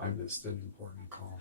I missed an important call.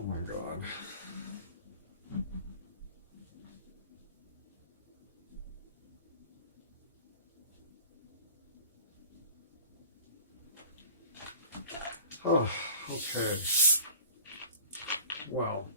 Oh my God. Oh, okay. Well.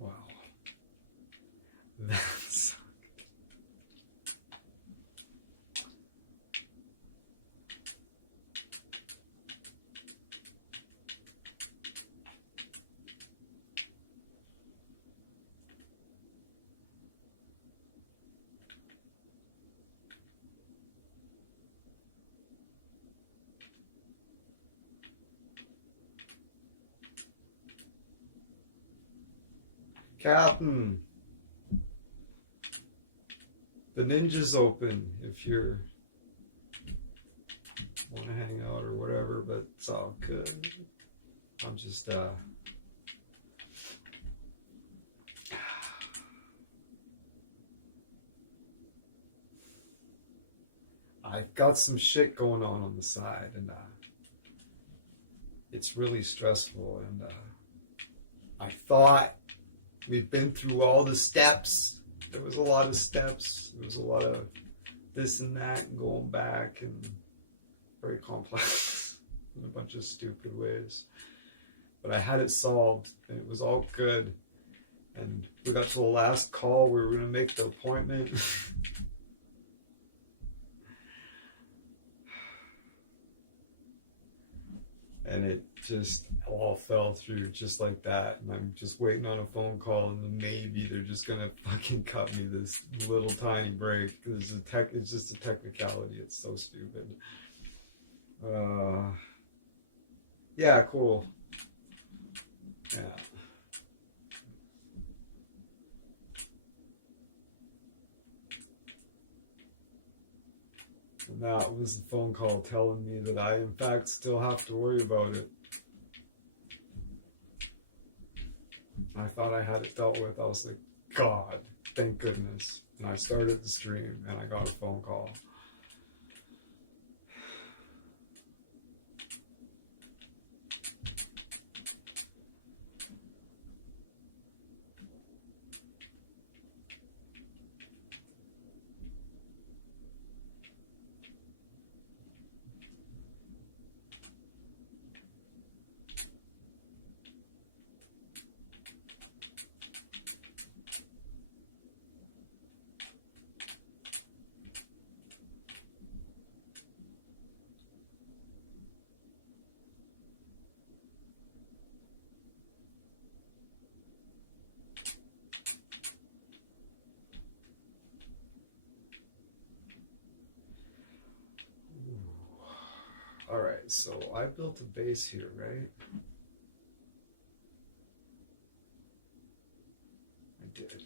Wow. That's Captain. The ninja's open if you're want to hang out or whatever, but it's all good. I'm just I've got some shit going on the side, and it's really stressful, and I thought we've been through all the steps. There was a lot of steps. There was a lot of this and that and going back, and very complex in a bunch of stupid ways. But I had it solved, and it was all good. And we got to the last call where we were going to make the appointment. And it just all fell through just like that. And I'm just waiting on a phone call, and then maybe they're just gonna fucking cut me this little tiny break. It's just a technicality. It's so stupid. Yeah, cool. Yeah. And that was the phone call telling me that I, in fact, still have to worry about it. I thought I had it dealt with. I was like, God, thank goodness. And I started the stream, and I got a phone call. All right, so I built a base here, right? I did.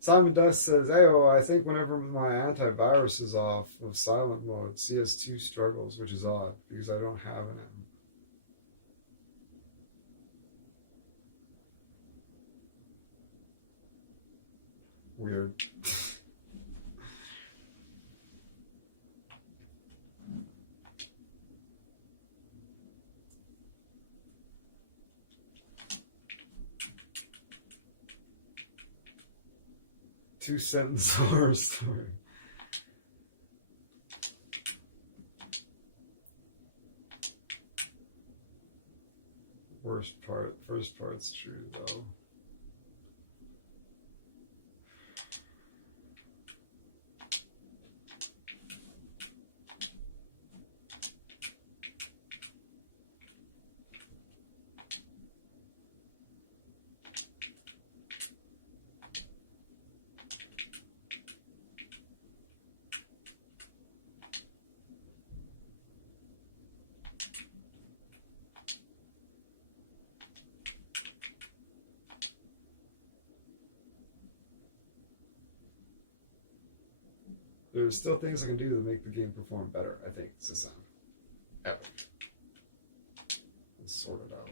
Simon Dust says, "Ayo, I think whenever my antivirus is off of silent mode, CS2 struggles, which is odd because I don't have an M." Weird. 2-sentence horror story. First part's true though. There's still things I can do to make the game perform better, I think. It's a sound. Epic. Let's sort it out.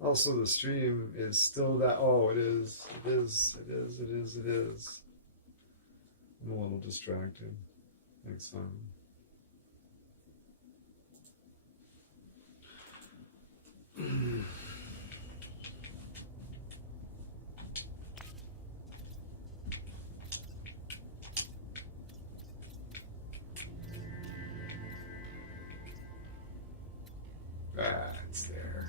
Also, the stream is still that. Oh, it is. It is. It is. It is. It is. I'm a little distracted. Thanks, fun. It's there.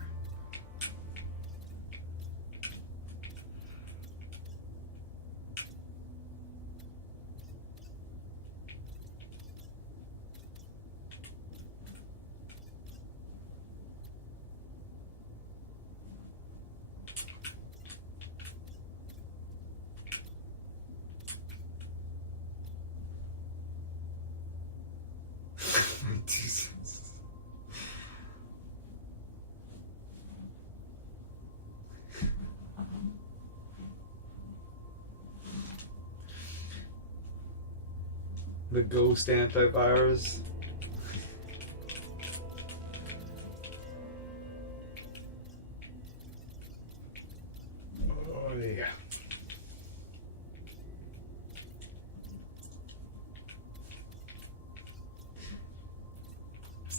The ghost antivirus. Oh yeah.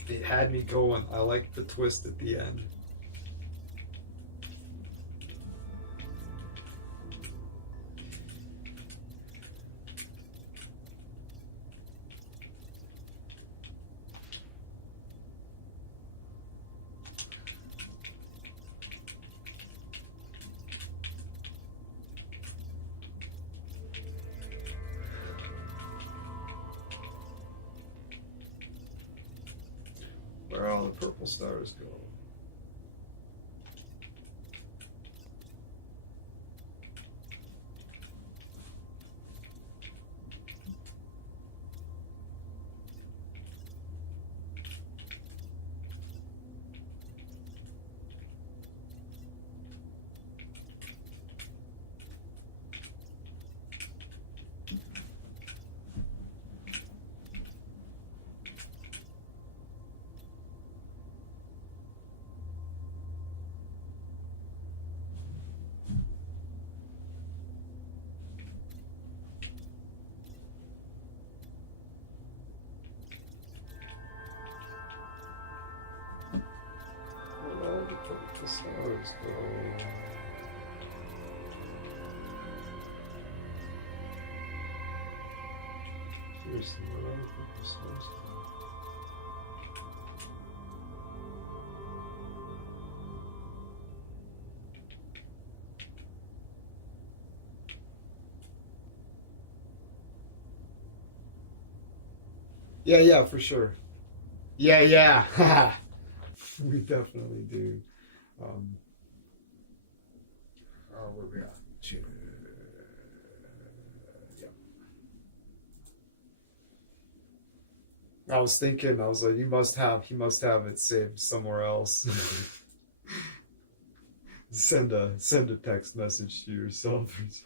It had me going. I liked the twist at the end. Where all the purple stars go. Where all the purple stars go. Seriously, where all the purple stars go? Yeah, for sure. Yeah. We definitely do. Where we at? Yeah. I was thinking, I was like, he must have it saved somewhere else. Send a text message to yourself or something.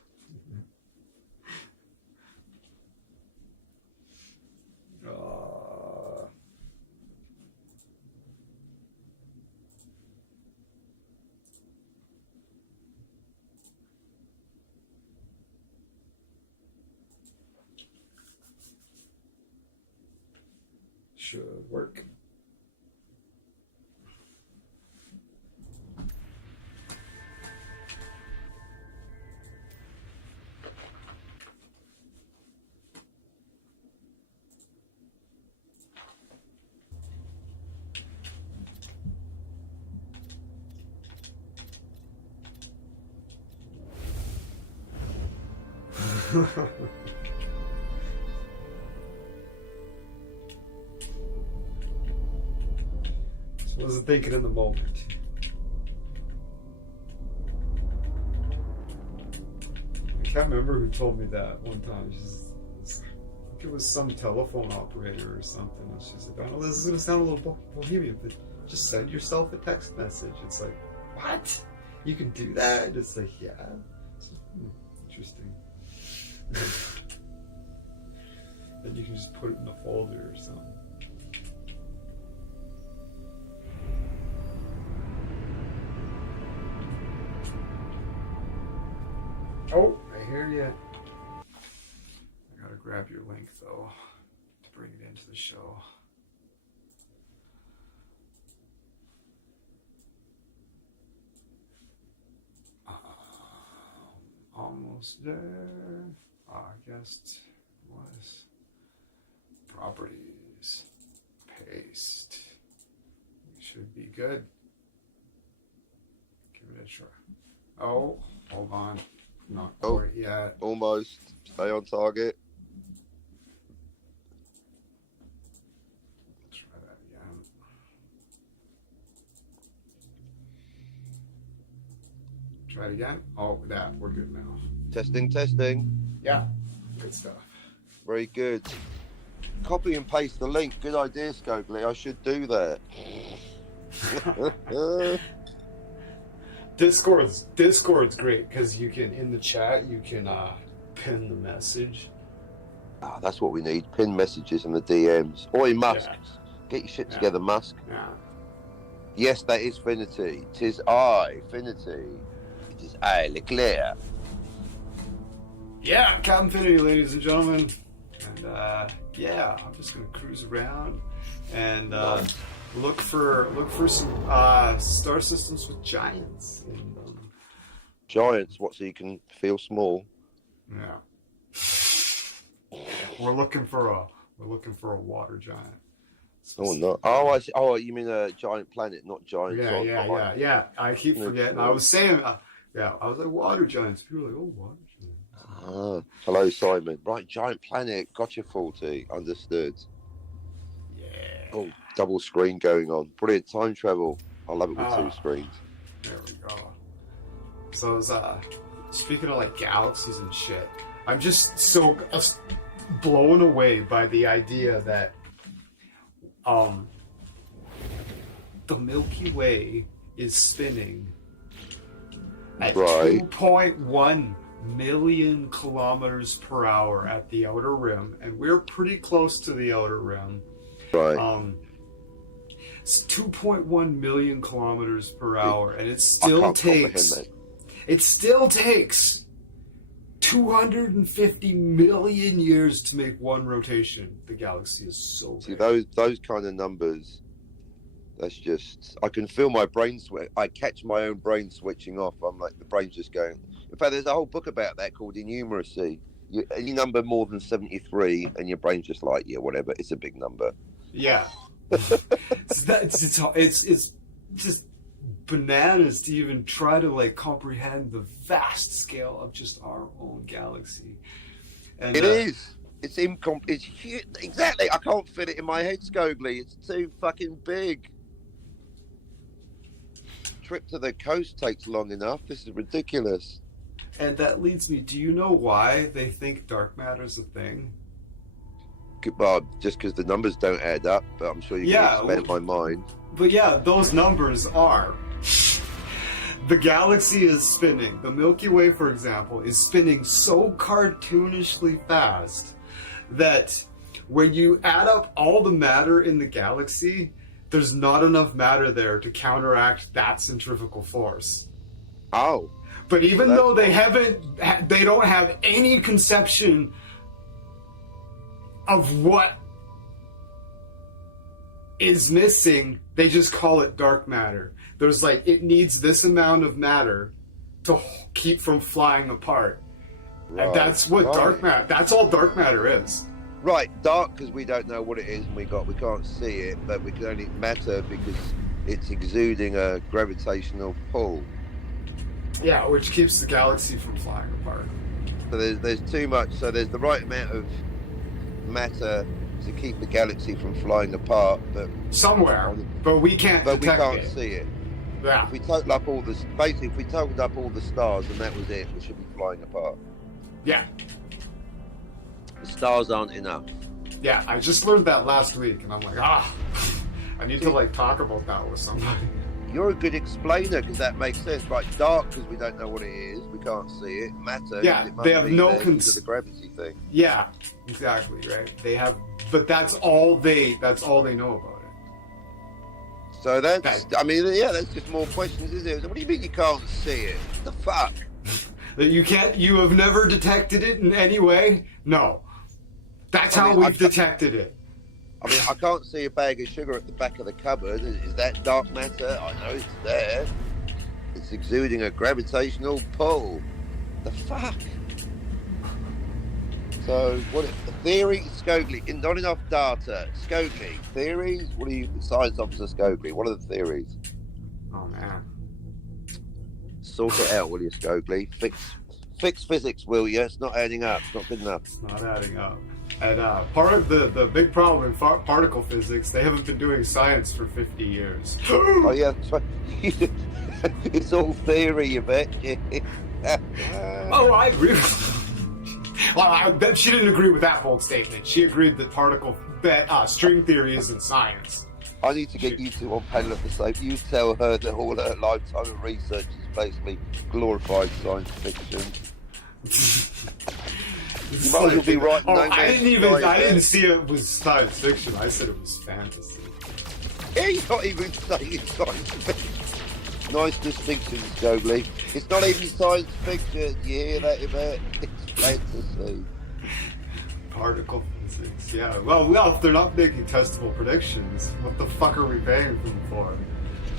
should work. Just wasn't thinking in the moment. I can't remember who told me that one time. I think it was some telephone operator or something. And she's like, "Oh, this is going to sound a little bohemian, but just send yourself a text message." It's like, what? You can do that? And it's like, yeah. It's interesting. Then you can just put it in a folder or something. Oh, I hear you. I gotta grab your link though to bring it into the show. Almost there. I guess it was properties. Paste. Should be good. Give it a try. Oh, hold on. Not quite yet. Almost. Stay on target. Try that again. Try it again. Oh, that. We're good now. Testing, testing. Yeah. Good stuff. Very good. Copy and paste the link. Good idea, Scogli. I should do that. Discord's great because you can, in the chat, you can pin the message. Ah, that's what we need. Pin messages in the DMs. Oi, Musk. Yeah. Get your shit together, Musk. Yeah. Yes, that is Finity. 'Tis I, Finity. It is I, Leclerc. Yeah, Captain Finity, ladies and gentlemen. And yeah, I'm just gonna cruise around and look for some star systems with giants in them. Giants, what, so you can feel small? Yeah. We're looking for a water giant. Oh no! Oh, I see. Oh, you mean a giant planet, not giant. Yeah. I keep forgetting. I was saying, I was like water giants. People are like, oh, water giants. Ah, hello, Simon. Right, giant planet. Gotcha, 40. Understood. Yeah. Oh, double screen going on. Brilliant time travel. I love it with two screens. There we go. So I was speaking of like galaxies and shit. I'm just so blown away by the idea that the Milky Way is spinning at 2.1 million kilometers per hour at the outer rim, and we're pretty close to the outer rim. Right. It's 2.1 million kilometers per hour, and it still takes 250 million years to make one rotation. The galaxy is so big. See, those kind of numbers, that's just, I can feel my brain switch. I catch my own brain switching off. I'm like, the brain's just going. In fact, there's a whole book about that called Innumeracy. Any number more than 73 and your brain's just like, yeah, whatever, it's a big number. Yeah. It's just bananas to even try to like comprehend the vast scale of just our own galaxy. And it is. It's huge. Exactly. I can't fit it in my head, Scogli. It's too fucking big. Trip to the coast takes long enough. This is ridiculous. And that leads me, do you know why they think dark matter's a thing? Just because the numbers don't add up, but I'm sure you can expand my mind. But yeah, those numbers are. The galaxy is spinning. The Milky Way, for example, is spinning so cartoonishly fast that when you add up all the matter in the galaxy, there's not enough matter there to counteract that centrifugal force. Oh. But even though they don't have any conception of what is missing, they just call it dark matter. There's like, it needs this amount of matter to keep from flying apart. Right, And that's what dark matter, that's all dark matter is. Right, dark because we don't know what it is and we can't see it, but we can only matter because it's exuding a gravitational pull. Yeah, which keeps the galaxy from flying apart. So there's too much. So there's the right amount of matter to keep the galaxy from flying apart, but somewhere, but we can't. But we can't it. see it. Yeah. If we totaled up all the if we totaled up all the stars and that was it, we should be flying apart. Yeah. The stars aren't enough. Yeah, I just learned that last week, and I'm like, I need to like talk about that with somebody. You're a good explainer because that makes sense. Right, dark because we don't know what it is, we can't see it. Matter, yeah, it must they have no the gravity thing. Yeah, exactly, right. They have, but that's all they know about it. So that's I mean, yeah, that's just more questions, isn't it? What do you mean you can't see it? What the fuck? That you have never detected it in any way? No. That's how we've detected it. I mean, I can't see a bag of sugar at the back of the cupboard. Is that dark matter? I know it's there. It's exuding a gravitational pull. The fuck? So, what? The theory, Scogli, not enough data. Scogli, theories? What are you, Science Officer Scogli? What are the theories? Oh man. Sort it out, will you, Scogli? Fix physics, will you? It's not adding up. It's not good enough. It's not adding up. And part of the big problem in particle physics, they haven't been doing science for 50 years. Oh yeah, that's right. It's all theory, you bet. Oh, I agree. Well, I bet she didn't agree with that bold statement. She agreed that string theory isn't science. I need to get you two on panel at the same. You tell her that all her lifetime of research is basically glorified science fiction. You might as well be right. I didn't see it was science fiction. I said it was fantasy. Yeah, you're not even saying it's science fiction. Nice distinction, Scogli. It's not even science fiction. You hear that, Yvette? It's fantasy. Particle physics, yeah. Well, if they're not making testable predictions, what the fuck are we paying them for?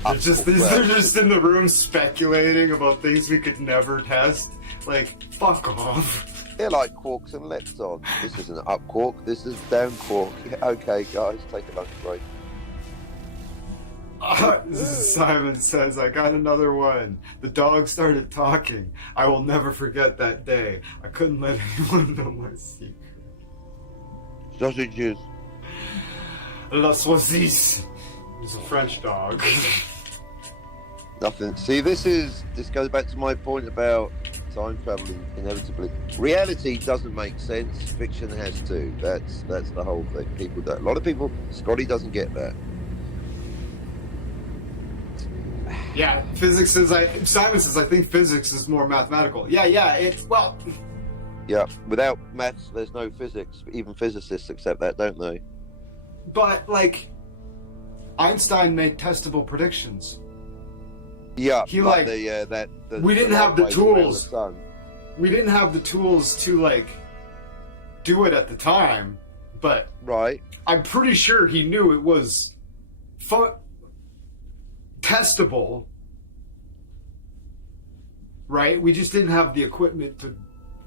They're just in the room speculating about things we could never test. Like, fuck off. They're like quarks and leptons. This isn't up quark, this is down quark. Yeah, okay, guys, take a lunch break. This is Simon says, I got another one. The dog started talking. I will never forget that day. I couldn't let anyone know my secret. Sausages. La saucisse. It's a French dog. Nothing. See, this goes back to my point about time traveling inevitably. Reality doesn't make sense. Fiction has to. That's the whole thing. People don't. A lot of people. Scotty doesn't get that. Yeah, physics is. Simon says I think physics is more mathematical. Yeah. Yeah, without maths, there's no physics. Even physicists accept that, don't they? But like, Einstein made testable predictions. Yeah, we didn't have the tools. We didn't have the tools to like do it at the time, but right. I'm pretty sure he knew it was testable. Right? We just didn't have the equipment to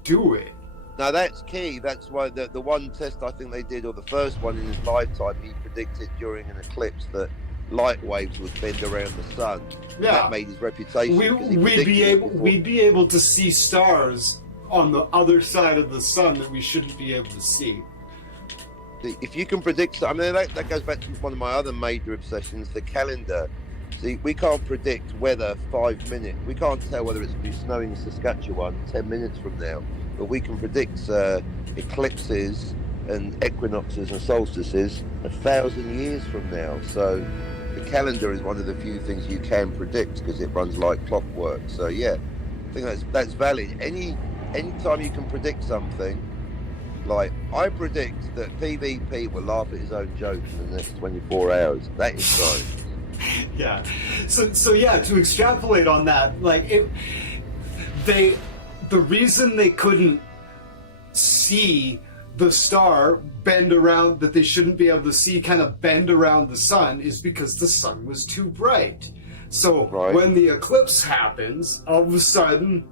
do it. Now that's key. That's why the one test I think they did, or the first one in his lifetime, he predicted during an eclipse that light waves would bend around the sun. Yeah, that made his reputation. We'd be able to see stars on the other side of the sun that we shouldn't be able to see. If you can predict, I mean that goes back to one of my other major obsessions, the calendar. See, we can't predict weather 5 minutes. We can't tell whether it's going to be snowing in Saskatchewan 10 minutes from now, but we can predict eclipses and equinoxes and solstices 1,000 years from now. So the calendar is one of the few things you can predict because it runs like clockwork. So yeah, I think that's valid. Any time you can predict something, like I predict that PvP will laugh at his own jokes in the next 24 hours. That is science. Yeah. So yeah, to extrapolate on that, like the reason they couldn't see the star bend around, that they shouldn't be able to see kind of bend around the sun, is because the sun was too bright. So when the eclipse happens, all of a sudden,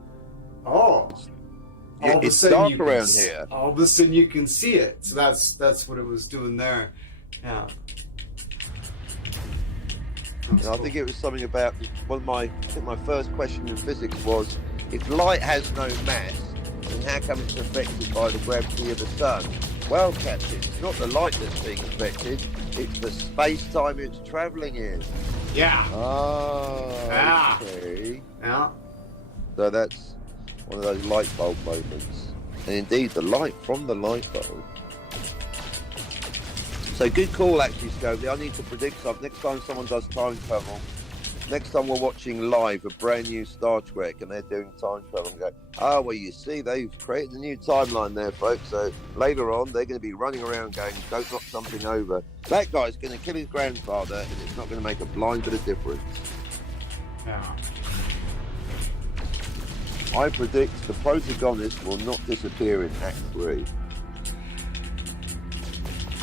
it's dark around here. All of a sudden you can see it. So that's what it was doing there. Yeah. And I think it was something about I think my first question in physics was, if light has no mass, then how come it's affected by the gravity of the sun? Well, Captain, it's not the light that's being affected, it's the space-time it's travelling in. Yeah. Oh, okay. Yeah. So that's one of those light bulb moments. And indeed, the light from the light bulb. So good call, actually, Scobie. I need to predict something. Next time someone does time travel, next time we're watching live a brand new Star Trek and they're doing time travel, and go, well, you see, they've created a new timeline there, folks. So later on, they're going to be running around going, don't knock something over. That guy's going to kill his grandfather, and it's not going to make a blind bit of difference. Yeah. I predict the protagonist will not disappear in Act 3.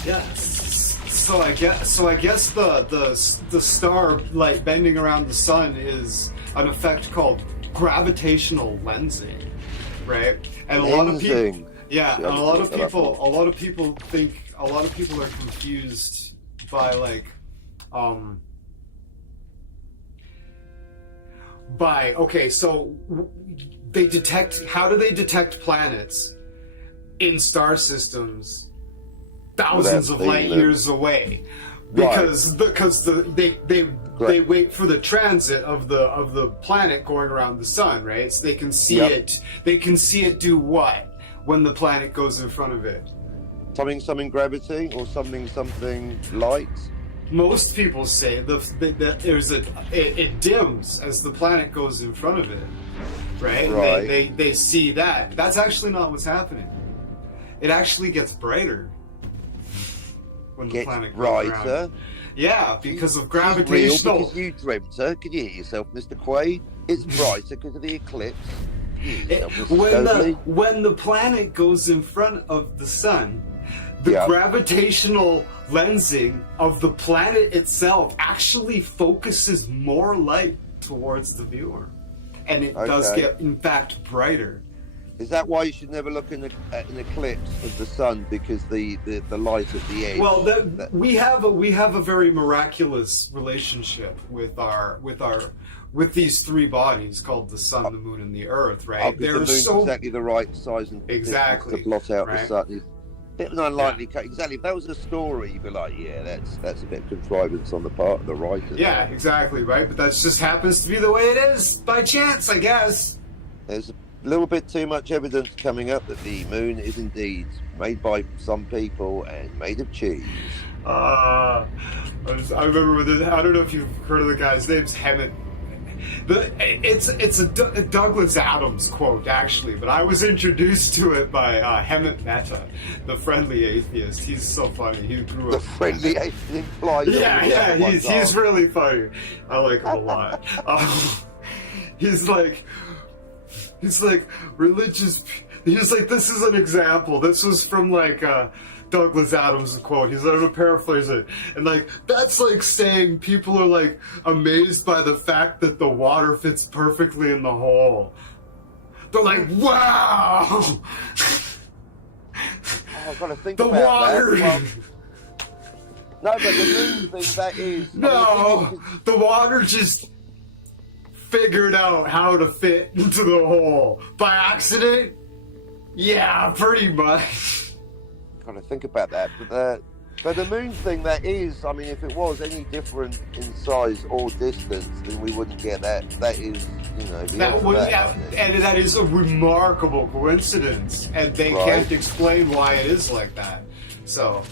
Yes. So I guess the star like bending around the sun is an effect called gravitational lensing, right? And a lot of people, and a lot of people are confused by like so how do they detect planets in star systems thousands of light years away? Because they wait for the transit of the planet going around the sun, right? So they can see it. They can see it do what when the planet goes in front of it? Something gravity or something light. Most people say it dims as the planet goes in front of it, right? And they see that. That's actually not what's happening. It actually gets brighter when the planet goes around. Yeah, because of gravitational. Because you dreamt her. Can you hear yourself, Mr. Quaid? It's brighter because of the eclipse. When the planet goes in front of the sun, the gravitational lensing of the planet itself actually focuses more light towards the viewer, and it does get, in fact, brighter. Is that why you should never look at an eclipse of the sun, because the light at the edge? Well, we have a very miraculous relationship with these three bodies called the sun, the moon, and the earth, right? The moon's exactly the right size and to blot out the sun. It's a bit of an unlikely cut. Exactly. If that was a story, you'd be like, that's a bit of contrivance on the part of the writer. Yeah, exactly, right? But that just happens to be the way it is, by chance, I guess. There's a little bit too much evidence coming up that the moon is indeed made by some people and made of cheese. I remember I don't know if you've heard of the guy's name's Hemet. It's a Douglas Adams quote, actually, but I was introduced to it by Hemet Mehta, the friendly atheist. He's so funny. He grew up. The friendly atheist implies. Yeah, he's really funny. I like him a lot. He's like religious. He's like, this is an example. This was from like Douglas Adams' quote. He's going to paraphrase it, and like that's like saying people are like amazed by the fact that the water fits perfectly in the hole. They're like, wow. I've got to think the about water. That. No, but the moon thing, that is. No, the water just figured out how to fit into the hole by accident. Yeah, pretty much. Kind of think about that, but the moon thing, that is, I mean, if it was any different in size or distance, then we wouldn't get that. That is, and that is a remarkable coincidence, and they can't explain why it is like that. So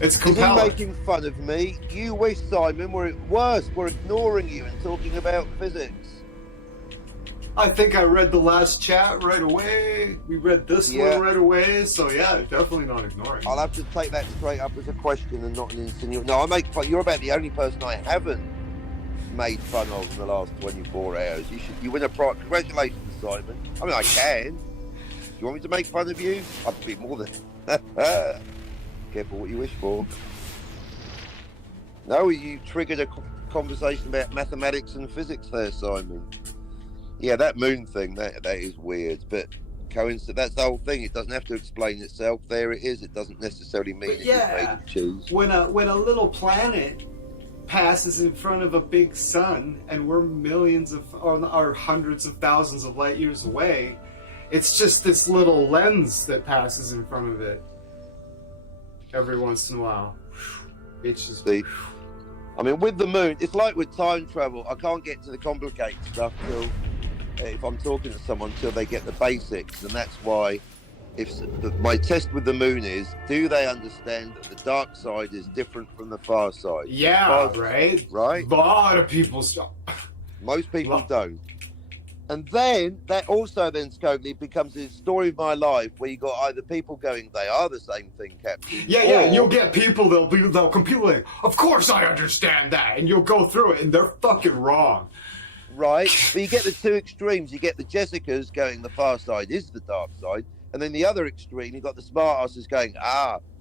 it's compelling. Is he making fun of me? You wish, Simon, we're ignoring you and talking about physics. I think I read the last chat right away. We read this one right away. So yeah, definitely not ignoring. I'll have to take that straight up as a question and not an insinuation. No, I make fun. You're about the only person I haven't made fun of in the last 24 hours. You win a prize. Congratulations, Simon. I mean, I can. you want me to make fun of you? I'd be more than... Careful what you wish for. No, you triggered a conversation about mathematics and physics there, Simon. Yeah, that moon thing, that is weird, but coincidence, that's the whole thing. It doesn't have to explain itself. There it is. It doesn't necessarily mean it's made of cheese. When a little planet passes in front of a big sun and we're millions of or hundreds of thousands of light years away, it's just this little lens that passes in front of it every once in a while. It's just... See, I mean, with the moon, it's like with time travel. I can't get to the complicated stuff till if I'm talking to someone till they get the basics, and that's why my test with the moon is, do they understand that the dark side is different from the far side? Yeah, right? Right? A lot of people... Most people don't. And then, that also then, Scogely, becomes a story of my life where you got either people going, they are the same thing, Captain. Yeah, you'll get people, they'll compete like, of course I understand that, and you'll go through it, and they're fucking wrong. Right? But you get the two extremes. You get the Jessicas going, the far side is the dark side. And then the other extreme, you've got the smartasses going,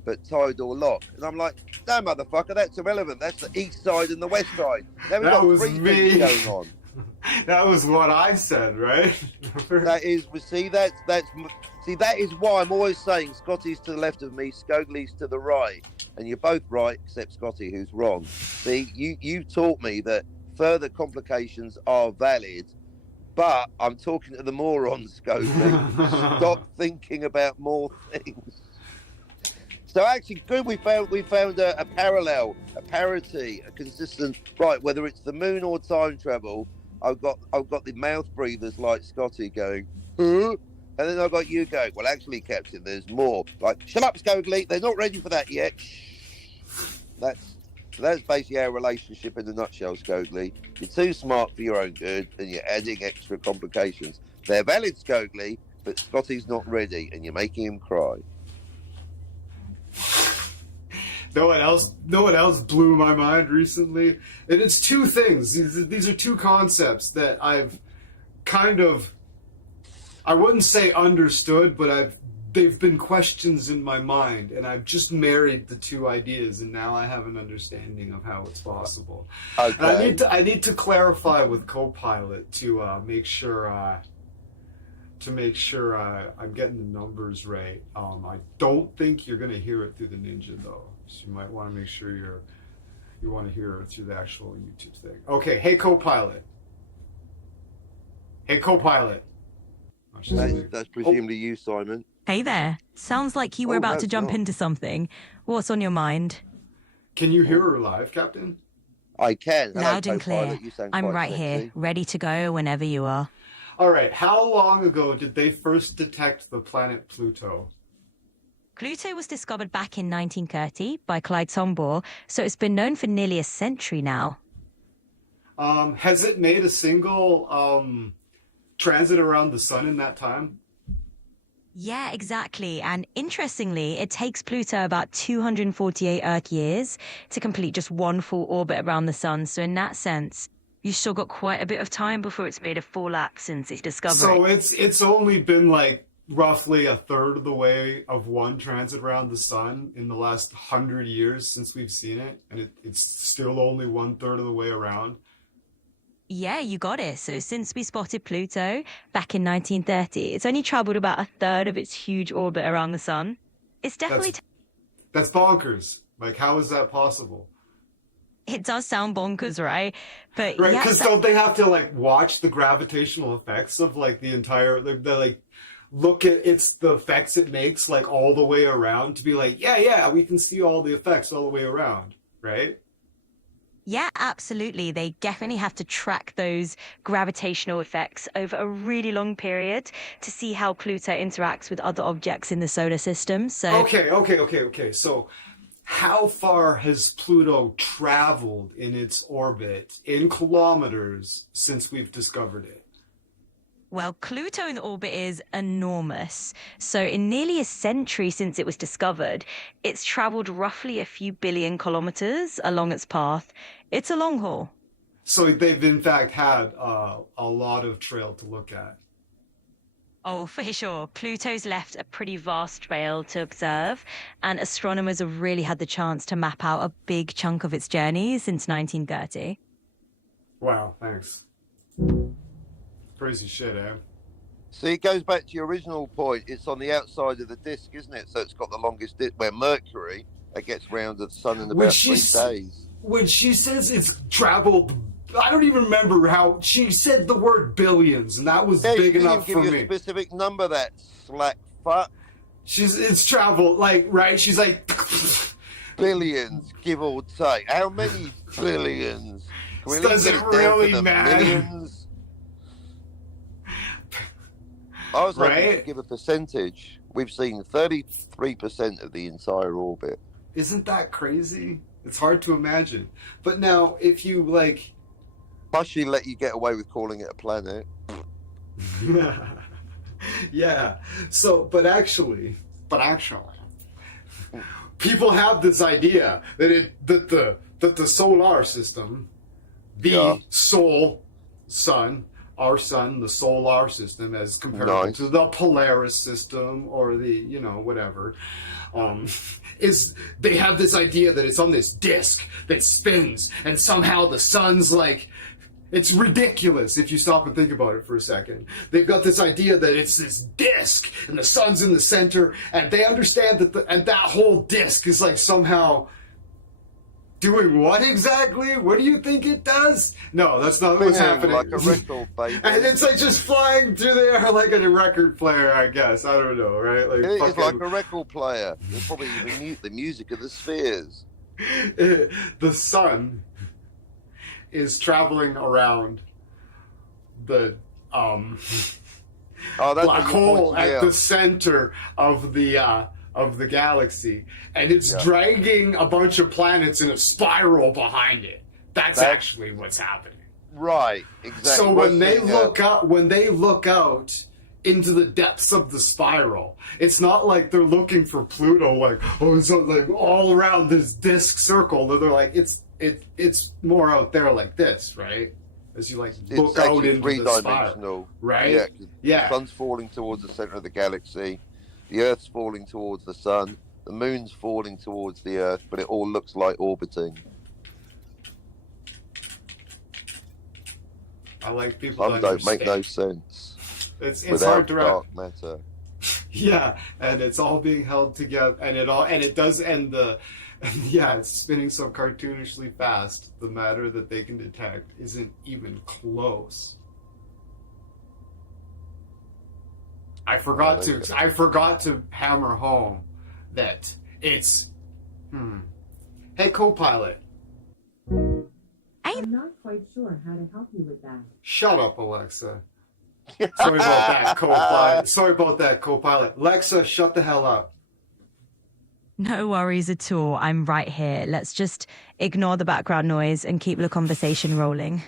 but tied or locked. And I'm like, no, motherfucker, that's irrelevant. That's the east side and the west side. Now we've got three things going on. That was what I said, right? That is, see, that is why I'm always saying Scotty's to the left of me, Scogely's to the right. And you're both right, except Scotty, who's wrong. See, you taught me that further complications are valid, but I'm talking to the morons, Scogely. Stop thinking about more things. So actually, good. We found a parallel, a parity, a consistent. Right, whether it's the moon or time travel, I've got the mouth breathers like Scotty going, huh? And then I've got you going, well, actually, Captain, there's more. Like, shut up, Scogely. They're not ready for that yet. That's basically our relationship in a nutshell, Scogely. You're too smart for your own good, and you're adding extra complications. They're valid, Scogely, but Scotty's not ready, and you're making him cry. No one else blew my mind recently. And it's two things. These are two concepts that I've kind of, I wouldn't say understood, but they've been questions in my mind, and I've just married the two ideas, and now I have an understanding of how it's possible. Okay. And I need to clarify with Copilot to make sure I'm getting the numbers right. I don't think you're going to hear it through the Ninja though, so you might want to make sure you want to hear it through the actual YouTube thing. Okay, hey Copilot. Hey Copilot. That's presumably you, Simon. Hey there. Sounds like you were about to jump into something. What's on your mind? Can you hear her live, Captain? I can. Loud and clear. Copilot, you sound I'm quite right sexy. here, ready to go whenever you are. All right. How long ago did they first detect the planet Pluto? Pluto was discovered back in 1930 by Clyde Tombaugh, so it's been known for nearly a century now. Has it made a single transit around the sun in that time? Yeah, exactly. And interestingly, it takes Pluto about 248 Earth years to complete just one full orbit around the sun. So in that sense, you've still got quite a bit of time before it's made a full lap since its discovery. So it's only been like roughly a third of the way of one transit around the sun in the last 100 years since we've seen it, and it's still only 1/3 of the way around. Yeah, you got it. So since we spotted Pluto back in 1930, it's only traveled about a third of its huge orbit around the sun. It's definitely... That's bonkers. Like, how is that possible? It does sound bonkers, right? But right, yeah, because don't they have to, like, watch the gravitational effects of, like, the entire... They're like, look at the effects it makes, like, all the way around to be like, yeah, we can see all the effects all the way around, right? Yeah, absolutely. They definitely have to track those gravitational effects over a really long period to see how Pluto interacts with other objects in the solar system. So Okay. So how far has Pluto traveled in its orbit in kilometers since we've discovered it? Well, Pluto in orbit is enormous. So in nearly a century since it was discovered, it's traveled roughly a few billion kilometers along its path. It's a long haul. So they've in fact had a lot of trail to look at. Oh, for sure. Pluto's left a pretty vast trail to observe, and astronomers have really had the chance to map out a big chunk of its journey since 1930. Wow, thanks. Crazy shit, eh? See, it goes back to your original point. It's on the outside of the disk, isn't it? So it's got the longest disk. Where Mercury, it gets round the sun in about 3 days. When she says it's traveled, I don't even remember how she said the word billions, and that was big enough for me. Give me. you a specific number, that slack fuck. It's traveled, like, right? She's like billions, give or take. How many billions? Does it really matter? Millions? I was hoping to give a percentage. We've seen 33% of the entire orbit. Isn't that crazy? It's hard to imagine. But now, if you like, plus she let you get away with calling it a planet. Yeah. So, but actually, people have this idea that the solar system, sun, our sun, the solar system, as compared to the Polaris system or the, whatever, is they have this idea that it's on this disk that spins, and somehow the sun's like, it's ridiculous if you stop and think about it for a second. They've got this idea that it's this disk and the sun's in the center, and they understand that that whole disk is like somehow doing what exactly? What do you think it does? No, that's not what's happening. Like a record, baby. And it's like just flying through the air like a record player, I guess. I don't know, right? Like it's like a record player. It's probably even the music of the spheres. The sun is traveling around the black hole at the center of the galaxy, and it's dragging a bunch of planets in a spiral behind it. That's actually what's happening. Right, exactly. So when they look out into the depths of the spiral, it's not like they're looking for Pluto, like, oh, it's like all around this disk circle. They're like, it's more out there like this, right? As you like look out into the spiral, right? Yeah. The sun's falling towards the center of the galaxy. The Earth's falling towards the sun. The moon's falling towards the Earth, but it all looks like orbiting. I like people Some don't make no sense. It's hard to dark matter. Yeah, and it's all being held together, and it does end it's spinning so cartoonishly fast. The matter that they can detect isn't even close. I forgot to hammer home that it's Hey, co-pilot. I'm not quite sure how to help you with that. Shut up, Alexa. Sorry about that, co-pilot. Alexa, shut the hell up. No worries at all. I'm right here. Let's just ignore the background noise and keep the conversation rolling.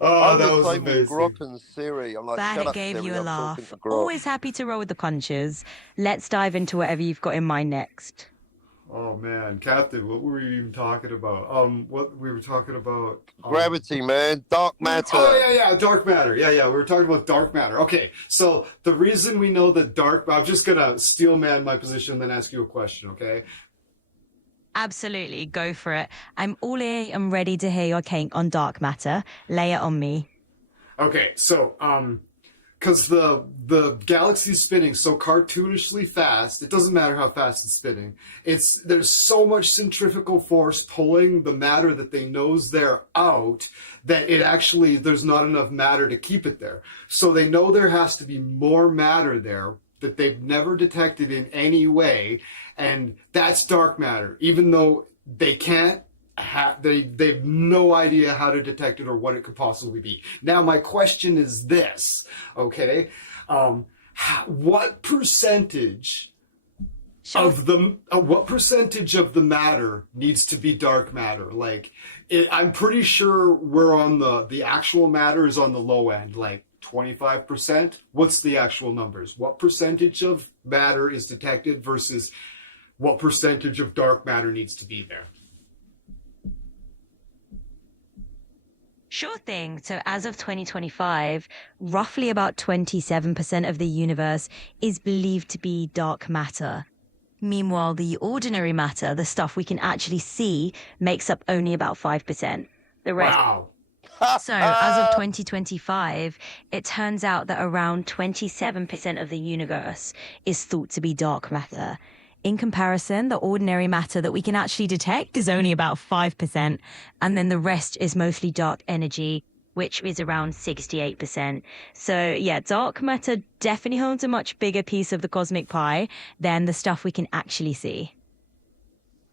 Oh, that was amazing. Grok and Siri. I'm like, That gave you a laugh. Always happy to roll with the conches. Let's dive into whatever you've got in mind next. Oh man, Captain, what were we even talking about? What we were talking about? Gravity, man, dark matter. Oh yeah, dark matter. Yeah, we were talking about dark matter. Okay, so the reason we know that I'm just gonna steel man my position and then ask you a question. Okay. Absolutely, go for it. I'm all ear and ready to hear your take on dark matter. Lay it on me. Okay, so because the galaxy's spinning so cartoonishly fast, it doesn't matter how fast it's spinning. There's so much centrifugal force pulling the matter that they knows they're out that there's not enough matter to keep it there. So they know there has to be more matter there that they've never detected in any way, and that's dark matter. Even though they can't. They've no idea how to detect it or what it could possibly be. Now, my question is this, okay? What percentage of the matter needs to be dark matter? Like, I'm pretty sure we're on the actual matter is on the low end, like 25%. What's the actual numbers? What percentage of matter is detected versus what percentage of dark matter needs to be there? Sure thing. So as of 2025, roughly about 27% of the universe is believed to be dark matter. Meanwhile, the ordinary matter, the stuff we can actually see, makes up only about 5%. The rest. Wow. So, as of 2025, it turns out that around 27% of the universe is thought to be dark matter. In comparison, the ordinary matter that we can actually detect is only about 5%, and then the rest is mostly dark energy, which is around 68%. So, yeah, dark matter definitely holds a much bigger piece of the cosmic pie than the stuff we can actually see.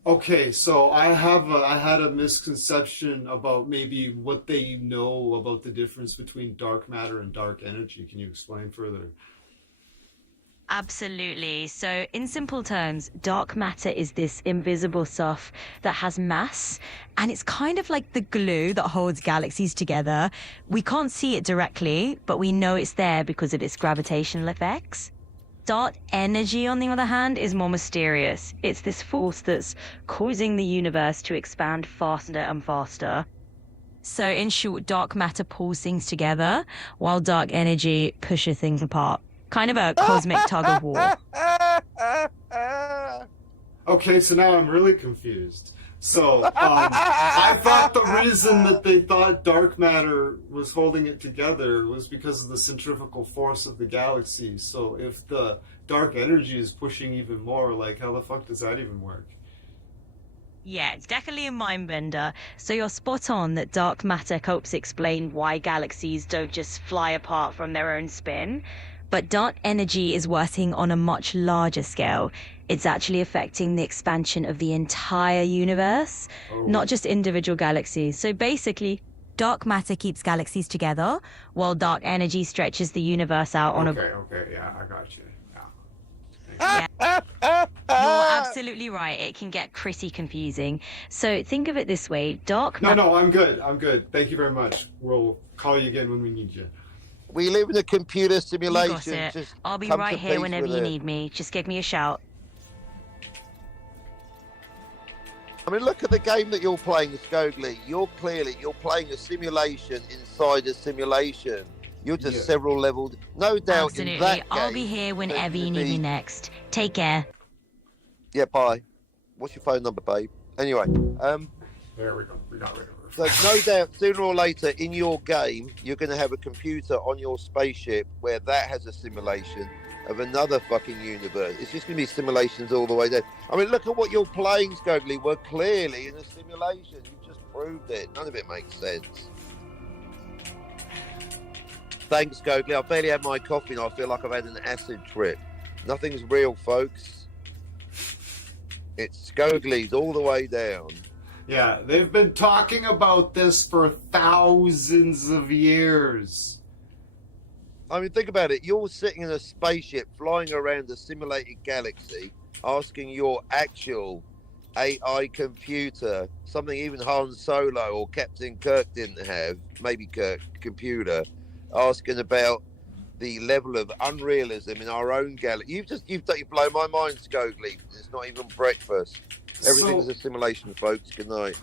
Okay, so I had a misconception about maybe what they know about the difference between dark matter and dark energy. Can you explain further? Absolutely. So, in simple terms, dark matter is this invisible stuff that has mass, and it's kind of like the glue that holds galaxies together. We can't see it directly, but we know it's there because of its gravitational effects. Dark energy, on the other hand, is more mysterious. It's this force that's causing the universe to expand faster and faster. So, in short, dark matter pulls things together, while dark energy pushes things apart. Kind of a cosmic tug of war. Okay, so now I'm really confused. So, I thought the reason that they thought dark matter was holding it together was because of the centrifugal force of the galaxy. So, if the dark energy is pushing even more, like, how the fuck does that even work? Yeah, it's definitely a mind bender. So you're spot on that dark matter helps explain why galaxies don't just fly apart from their own spin. But dark energy is working on a much larger scale. It's actually affecting the expansion of the entire universe, not just individual galaxies. So basically, dark matter keeps galaxies together, while dark energy stretches the universe out on Okay, yeah, I got you. Yeah. Yeah. You're absolutely right. It can get pretty confusing. So think of it this way. No, I'm good. Thank you very much. We'll call you again when we need you. We live in a computer You simulation. got it. Just I'll be come right to here peace whenever with you it. need me. Just give me a shout. I mean, look at the game that you're playing, Scogli. You're playing a simulation inside a simulation. You're just several levels. No doubt in Absolutely. that I'll be game, here there's whenever you gonna need me be- next. Take care. Yeah, bye. What's your phone number, babe? Anyway, There we go. We got rid of her. so no doubt, sooner or later in your game, you're going to have a computer on your spaceship where that has a simulation of another fucking universe. It's just going to be simulations all the way down. I mean, look at what you're playing, Scogli. We're clearly in a simulation. You just proved it. None of it makes sense. Thanks, Scogli. I barely had my coffee and I feel like I've had an acid trip. Nothing's real, folks. It's Scogli's all the way down. Yeah, they've been talking about this for thousands of years. I mean, think about it. You're sitting in a spaceship flying around a simulated galaxy, asking your actual AI computer, something even Han Solo or Captain Kirk didn't have, maybe Kirk, computer, asking about the level of unrealism in our own galaxy. You've blown my mind, Scogli. It's not even breakfast. Everything's a simulation, folks. Good night.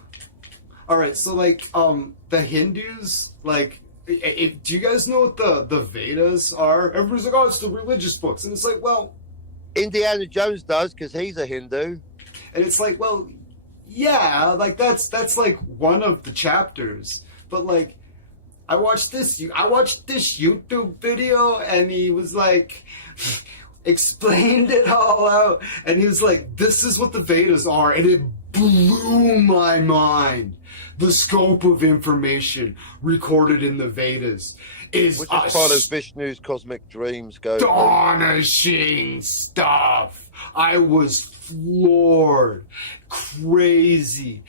All right, so like the Hindus, like, do you guys know what the Vedas are? Everybody's like, oh, it's the religious books, and it's like, well, Indiana Jones does because he's a Hindu. and it's like, well, yeah, like that's like one of the chapters, but like, I watched this YouTube video, and he was like, explained it all out, and he was like, this is what the Vedas are, and it blew my mind. The scope of information recorded in the Vedas is Which is part of Vishnu's cosmic dreams, go. astonishing stuff. I was floored. Crazy.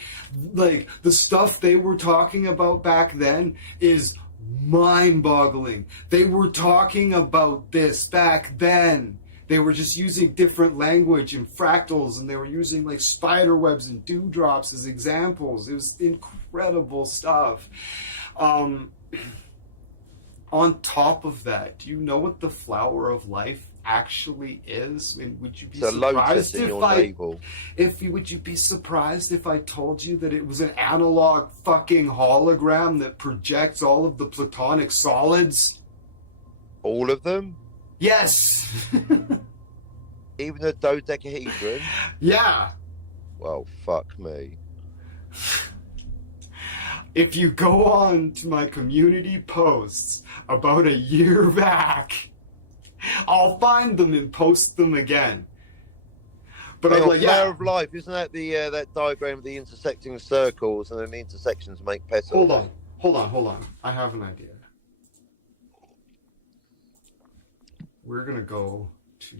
Like, the stuff they were talking about back then is mind-boggling. They were talking about this back then. They were just using different language and fractals, and they were using like spider webs and dewdrops as examples. It was incredible stuff. on top of that, do you know what the flower of life actually is? I mean, would you be It's a lotus surprised in if your I navel. would you be surprised if I told you that it was an analog fucking hologram that projects all of the platonic solids? All of them? Yes. Even a dodecahedron? Yeah. Well, fuck me. If you go on to my community posts about a year back, I'll find them and post them again. But Hang I'm on, like, flower yeah. of life, isn't that the that diagram of the intersecting circles, and then the intersections make petals? Hold on. I have an idea. We're gonna go to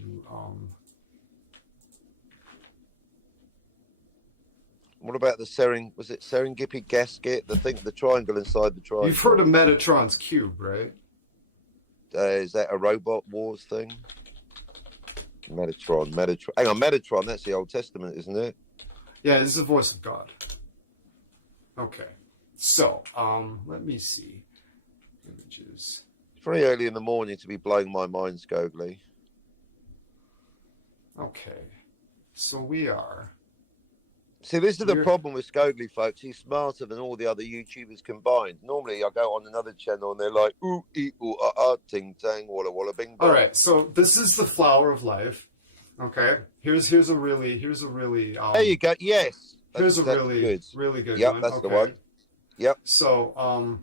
What about the Serengeti gasket? The triangle inside the triangle. You've heard of Metatron's cube, right? Is that a Robot Wars thing? Metatron. Hang on, Metatron. That's the Old Testament, isn't it? Yeah, this is the voice of God. Okay, so let me see images. It's very early in the morning to be blowing my mind, Scogly. Okay, so we are. See, this is the problem with Scogly, folks. He's smarter than all the other YouTubers combined. Normally, I go on another channel and they're like, ooh, ee, ooh, ah, ah, ting, tang, walla, walla, bing, bong. All right, so this is the flower of life. Okay, here's a really there you go. Yes, here's a really good. really good Yep, one. that's okay. the one. Yep. So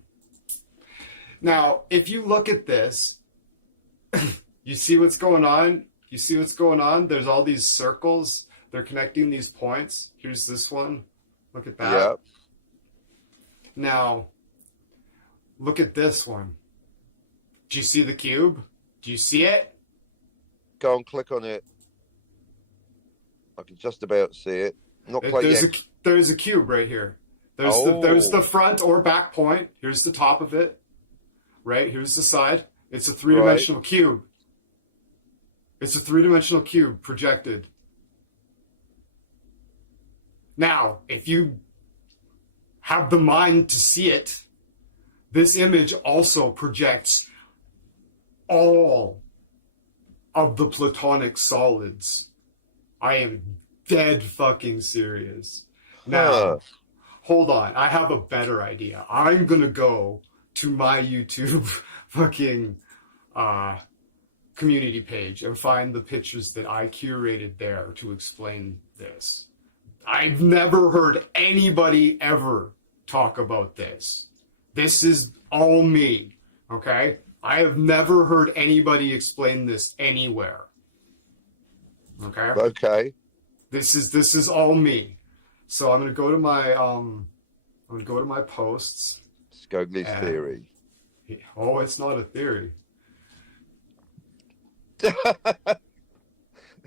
now if you look at this, you see what's going on. There's all these circles. They're connecting these points. Here's this one. Look at that. Yep. Now, look at this one. Do you see the cube? Do you see it? Go and click on it. I can just about see it. Not quite yet. There's a cube right here. There's the front or back point. Here's the top of it. Right? Here's the side. It's a three-dimensional cube. It's a three-dimensional cube projected. Now, if you have the mind to see it, this image also projects all of the platonic solids. I am dead fucking serious. Now, hold on. I have a better idea. I'm going to go to my YouTube fucking community page and find the pictures that I curated there to explain this. I've never heard anybody ever talk about this. This is all me, okay? I have never heard anybody explain this anywhere. Okay? Okay. This is all me. So I'm gonna go to my posts. Scogly's theory. Oh, it's not a theory.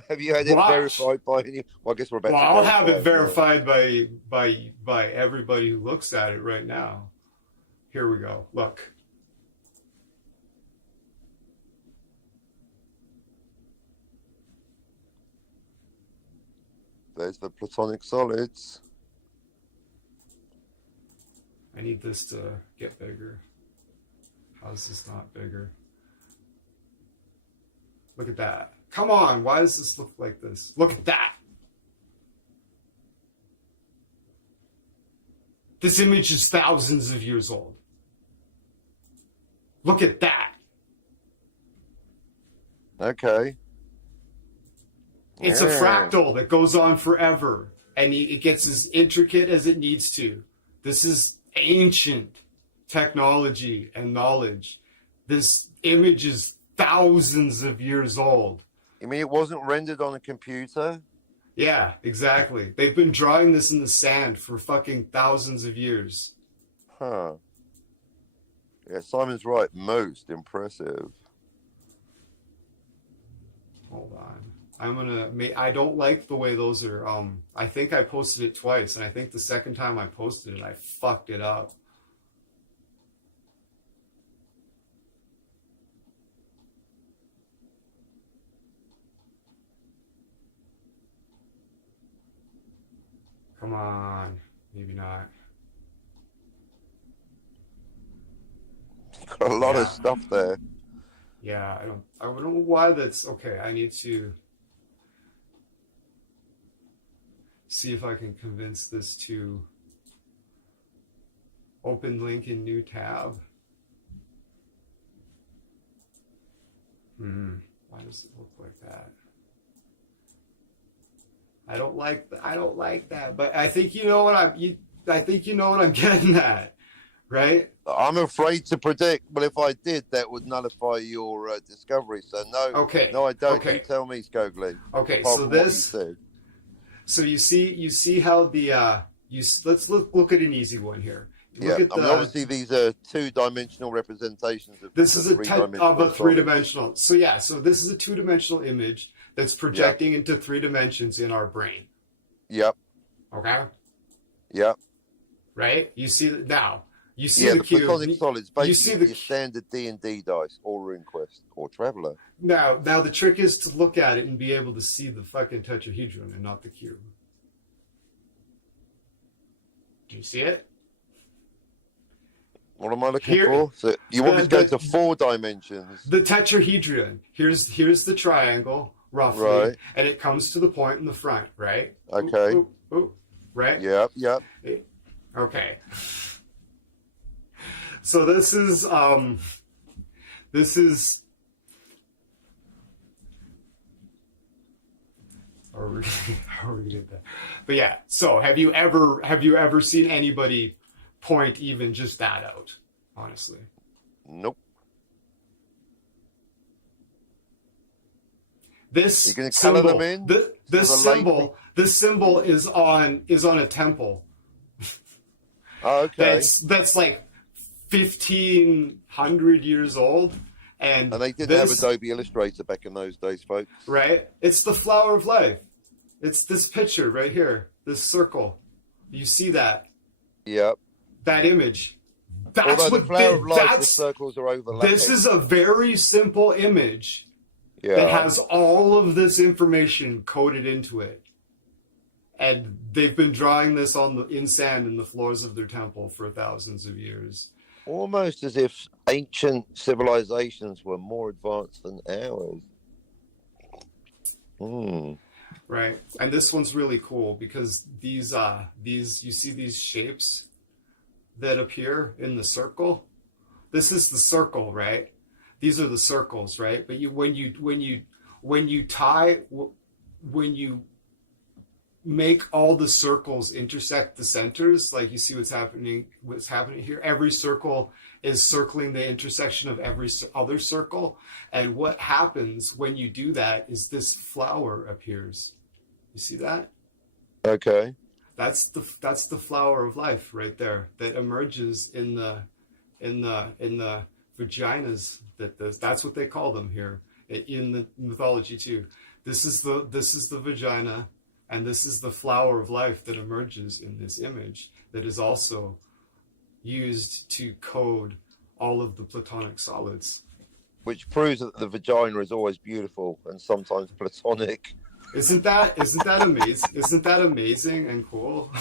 Have you had it verified by any? Well, I guess we're about. Well, I'll have it verified by everybody who looks at it right now. Here we go. Look. There's the platonic solids. I need this to get bigger. How's this not bigger? Look at that. Come on, why does this look like this? Look at that. This image is thousands of years old. Look at that. Okay. It's a fractal that goes on forever, and it gets as intricate as it needs to. This is ancient technology and knowledge. This image is thousands of years old. You mean it wasn't rendered on a computer? Yeah, exactly. They've been drawing this in the sand for fucking thousands of years. Huh. Yeah, Simon's right. Most impressive. Hold on. I don't like the way those are, I think I posted it twice, and I think the second time I posted it, I fucked it up. Come on. Maybe not. A lot Yeah. of stuff there. Yeah, I don't know why that's okay. I need to see if I can convince this to open link in new tab. Why does it look like that? I don't like that, but I think you know what I think you know what I'm getting at, right? I'm afraid to predict, but if I did, that would nullify your discovery. So no, Okay. no, I don't. Okay. You tell me, Scogli. Okay, Apart so from what you this, said. so you see how the let's look at an easy one here. Yeah, Look at I mean, obviously these are two-dimensional representations of this is a three-dimensional three-dimensional. So yeah, so this is a two-dimensional image that's projecting into 3 dimensions in our brain. Yep. Okay. Yep. Right. You see now. You see Yeah, the the cube. platonic solids, You see basically the your standard D&D dice, or RuneQuest, or Traveller. now the trick is to look at it and be able to see the fucking tetrahedron and not the cube. Do you see it? What am I looking Here- for? So you want me to go to 4 dimensions? The tetrahedron. Here's the triangle, roughly, Right. and it comes to the point in the front, right? Okay. Ooh, right? Yep, yep. Okay. So this is how are we gonna get that? But yeah, so have you ever seen anybody point even just that out, honestly? Nope. This You gonna color symbol, them in? this So the symbol, this symbol is on a temple. Oh, okay. That's like 1,500 years old, and And they didn't this, have Adobe Illustrator back in those days, folks. right? It's the flower of life. It's this picture right here, this circle. You see that Yep. image? That's Although what the flower of life, the that's. circles are overlapping. This is a very simple image yeah. that has all of this information coded into it. And they've been drawing this in sand in the floors of their temple for thousands of years. Almost as if ancient civilizations were more advanced than ours. Right. And this one's really cool because these you see these shapes that appear in the circle. This is the circle, right? These are the circles, right? But when you make all the circles intersect the centers, like you see what's happening here. Every circle is circling the intersection of every other circle, and what happens when you do that is this flower appears. You see that? Okay. That's the flower of life right there that emerges in the vaginas. That's what they call them here in the mythology too. This is the vagina. And this is the flower of life that emerges in this image that is also used to code all of the platonic solids. Which proves that the vagina is always beautiful and sometimes platonic. Isn't that amazing? Isn't that amazing and cool?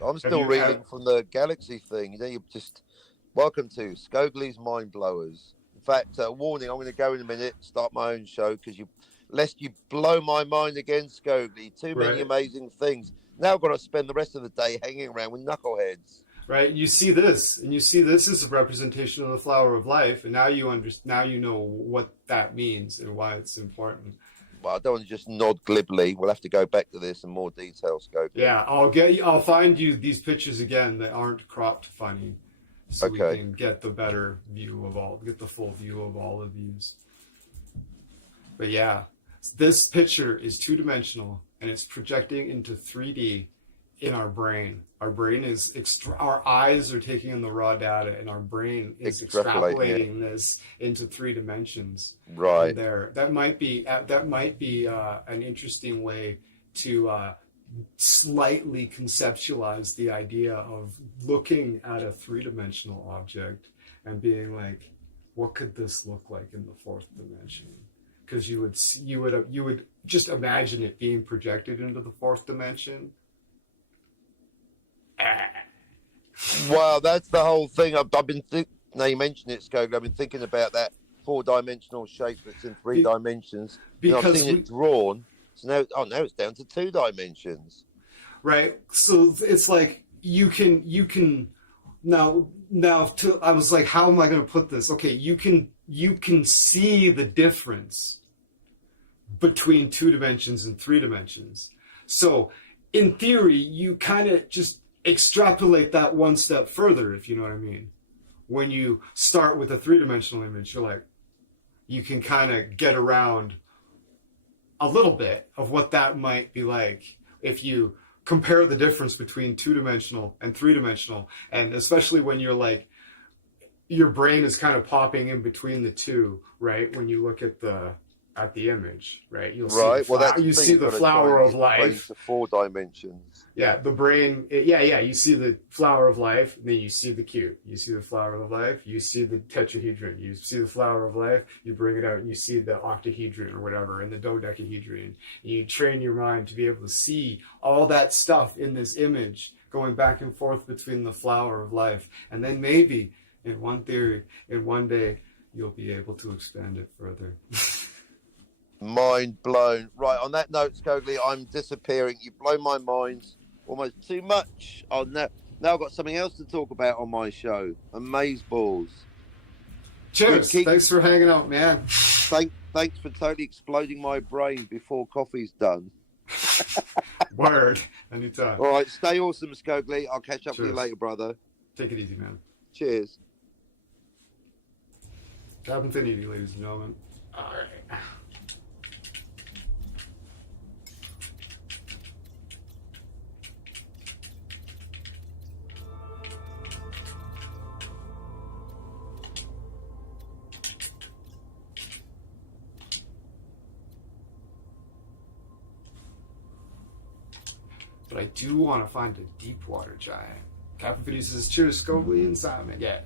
I'm still reeling from the galaxy thing. You know, you just welcome to Scogli's Mind Blowers. In fact, warning, I'm going to go in a minute, start my own show because lest you blow my mind again, Scogli. Too many amazing things. Now I've got to spend the rest of the day hanging around with knuckleheads. Right. You see this as a representation of the flower of life, and now you know what that means and why it's important. Well, I don't want to just nod glibly. We'll have to go back to this in more detail, Scogli. Yeah, I'll find you these pictures again that aren't cropped funny, so we can get the full view of all of these. But yeah. This picture is 2-dimensional and it's projecting into 3D in our brain. Our brain is our eyes are taking in the raw data, and our brain is extrapolating this into 3 dimensions. Right there, that might be an interesting way to slightly conceptualize the idea of looking at a 3-dimensional object and being like, what could this look like in the 4th dimension? Because you would just imagine it being projected into the 4th dimension. Wow, that's the whole thing. I've been Now you mention it, Skog, I've been thinking about that four-dimensional shape that's in three dimensions. And I've because seen it drawn. So now it's down to 2 dimensions. right. So it's like you can now I was like, how am I going to put this? Okay, you can see the difference between 2 dimensions and 3 dimensions. So in theory, you kind of just extrapolate that one step further, if you know what I mean. When you start with a 3-dimensional image, you're like, you can kind of get around a little bit of what that might be like if you compare the difference between 2-dimensional and 3-dimensional, and especially when you're like, your brain is kind of popping in between the two, right? When you look at the image, right? You'll see the flower of life. To 4 dimensions. Yeah, the brain. You see the flower of life, and then you see the cube. You see the flower of life. You see the tetrahedron. You see the flower of life. You bring it out, and you see the octahedron or whatever, and the dodecahedron. You train your mind to be able to see all that stuff in this image, going back and forth between the flower of life, and then maybe, in one theory, in one day, you'll be able to expand it further. Mind blown. Right, on that note, Skogley, I'm disappearing. You've blown my mind almost too much. Now I've got something else to talk about on my show. Amazeballs. Cheers. Thanks for hanging out, man. Thanks for totally exploding my brain before coffee's done. Word. Anytime. All right, stay awesome, Skogley. I'll catch up with you later, brother. Take it easy, man. Cheers. Cap Infinity, ladies and gentlemen. All right. But I do want to find a deep water giant. Captain Fiddy says, cheers, Skogley and Simon. Yeah.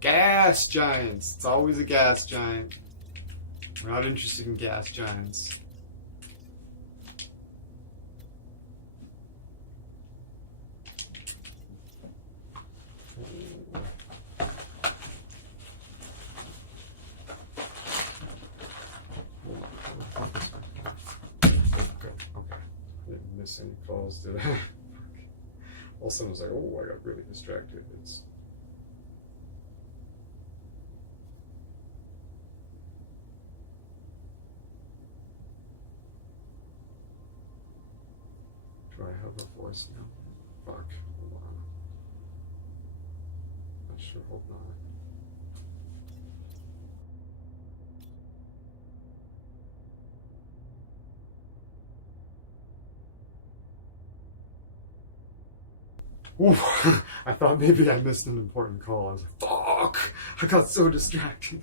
Gas giants. It's always a gas giant. We're not interested in gas giants. Okay. I didn't miss any calls, did I? All of a sudden I was like, oh, I got really distracted. Do I have a voicemail? Fuck. Hold on. I sure hope not. Ooh, I thought maybe I missed an important call. I was like, fuck! I got so distracted.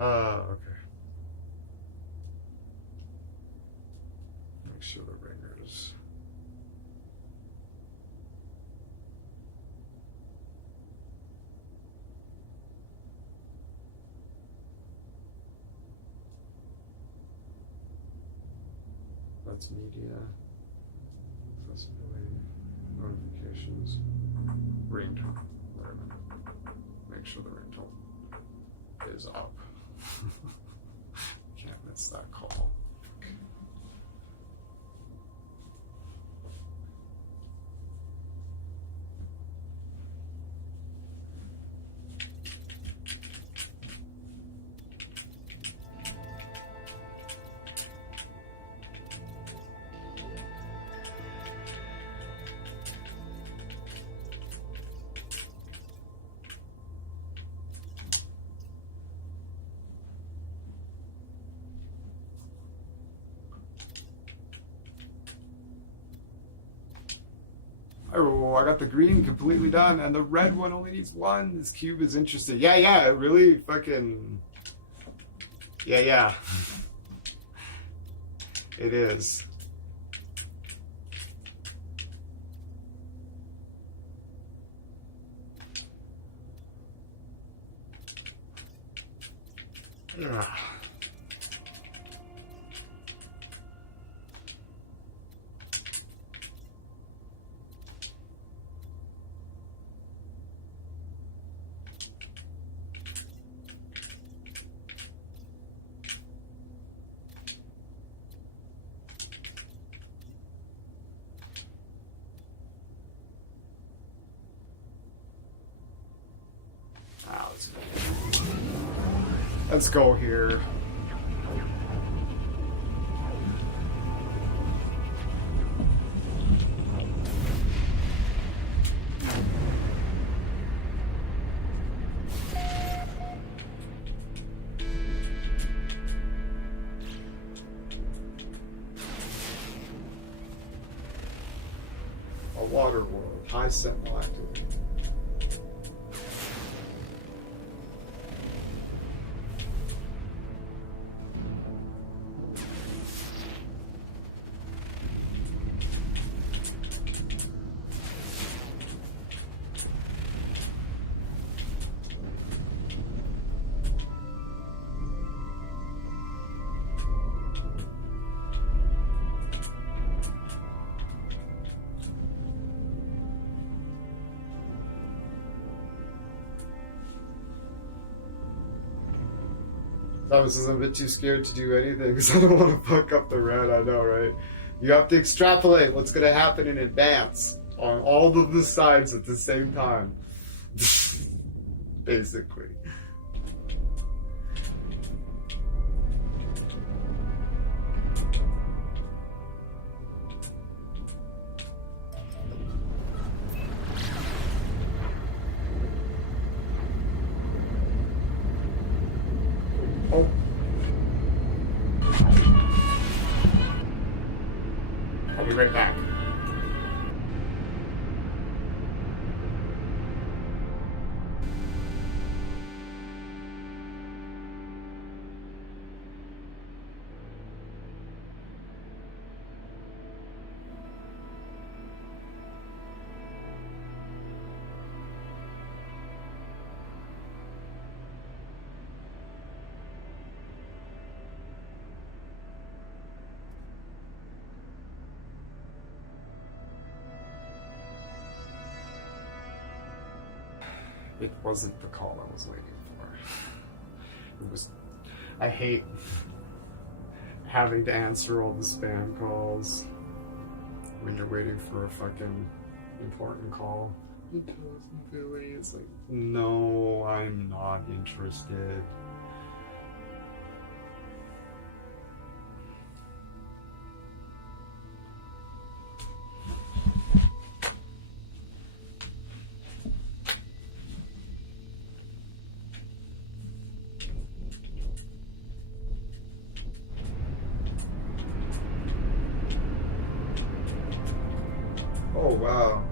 Okay. Make sure the ringers. That's media. That's notifications. Ringtone. Wait a minute. Make sure the ringtone is up. Can't miss that call. Oh, I got the green completely done, and the red one only needs one. This cube is interesting. Yeah, it really fucking... Yeah. It is. Ugh. Ah, let's go here. A water world, high sentinel activity. I was a bit too scared to do anything because I don't want to fuck up the red. I know, right? You have to extrapolate what's going to happen in advance on all of the sides at the same time. Basically. Oh. I'll be right back. It wasn't the call I was waiting for. It was... I hate having to answer all the spam calls when you're waiting for a fucking important call. Because Billy is like, no, I'm not interested. Oh, wow.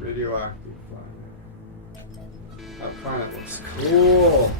Radioactive fire. That planet looks cool.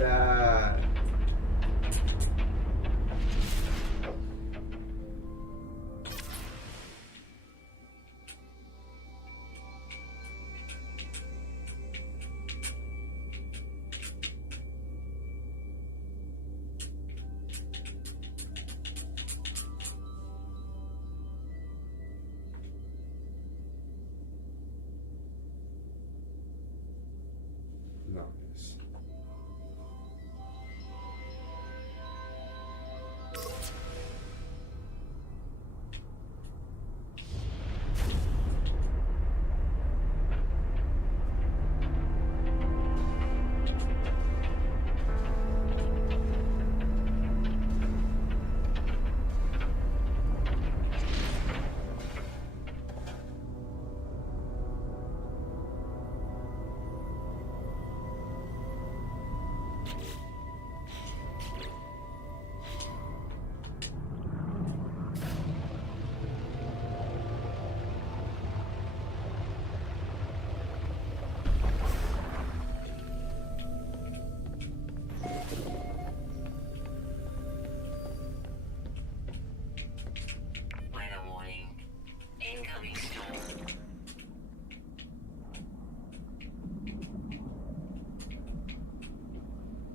that. Nice. Weather warning. Incoming storm.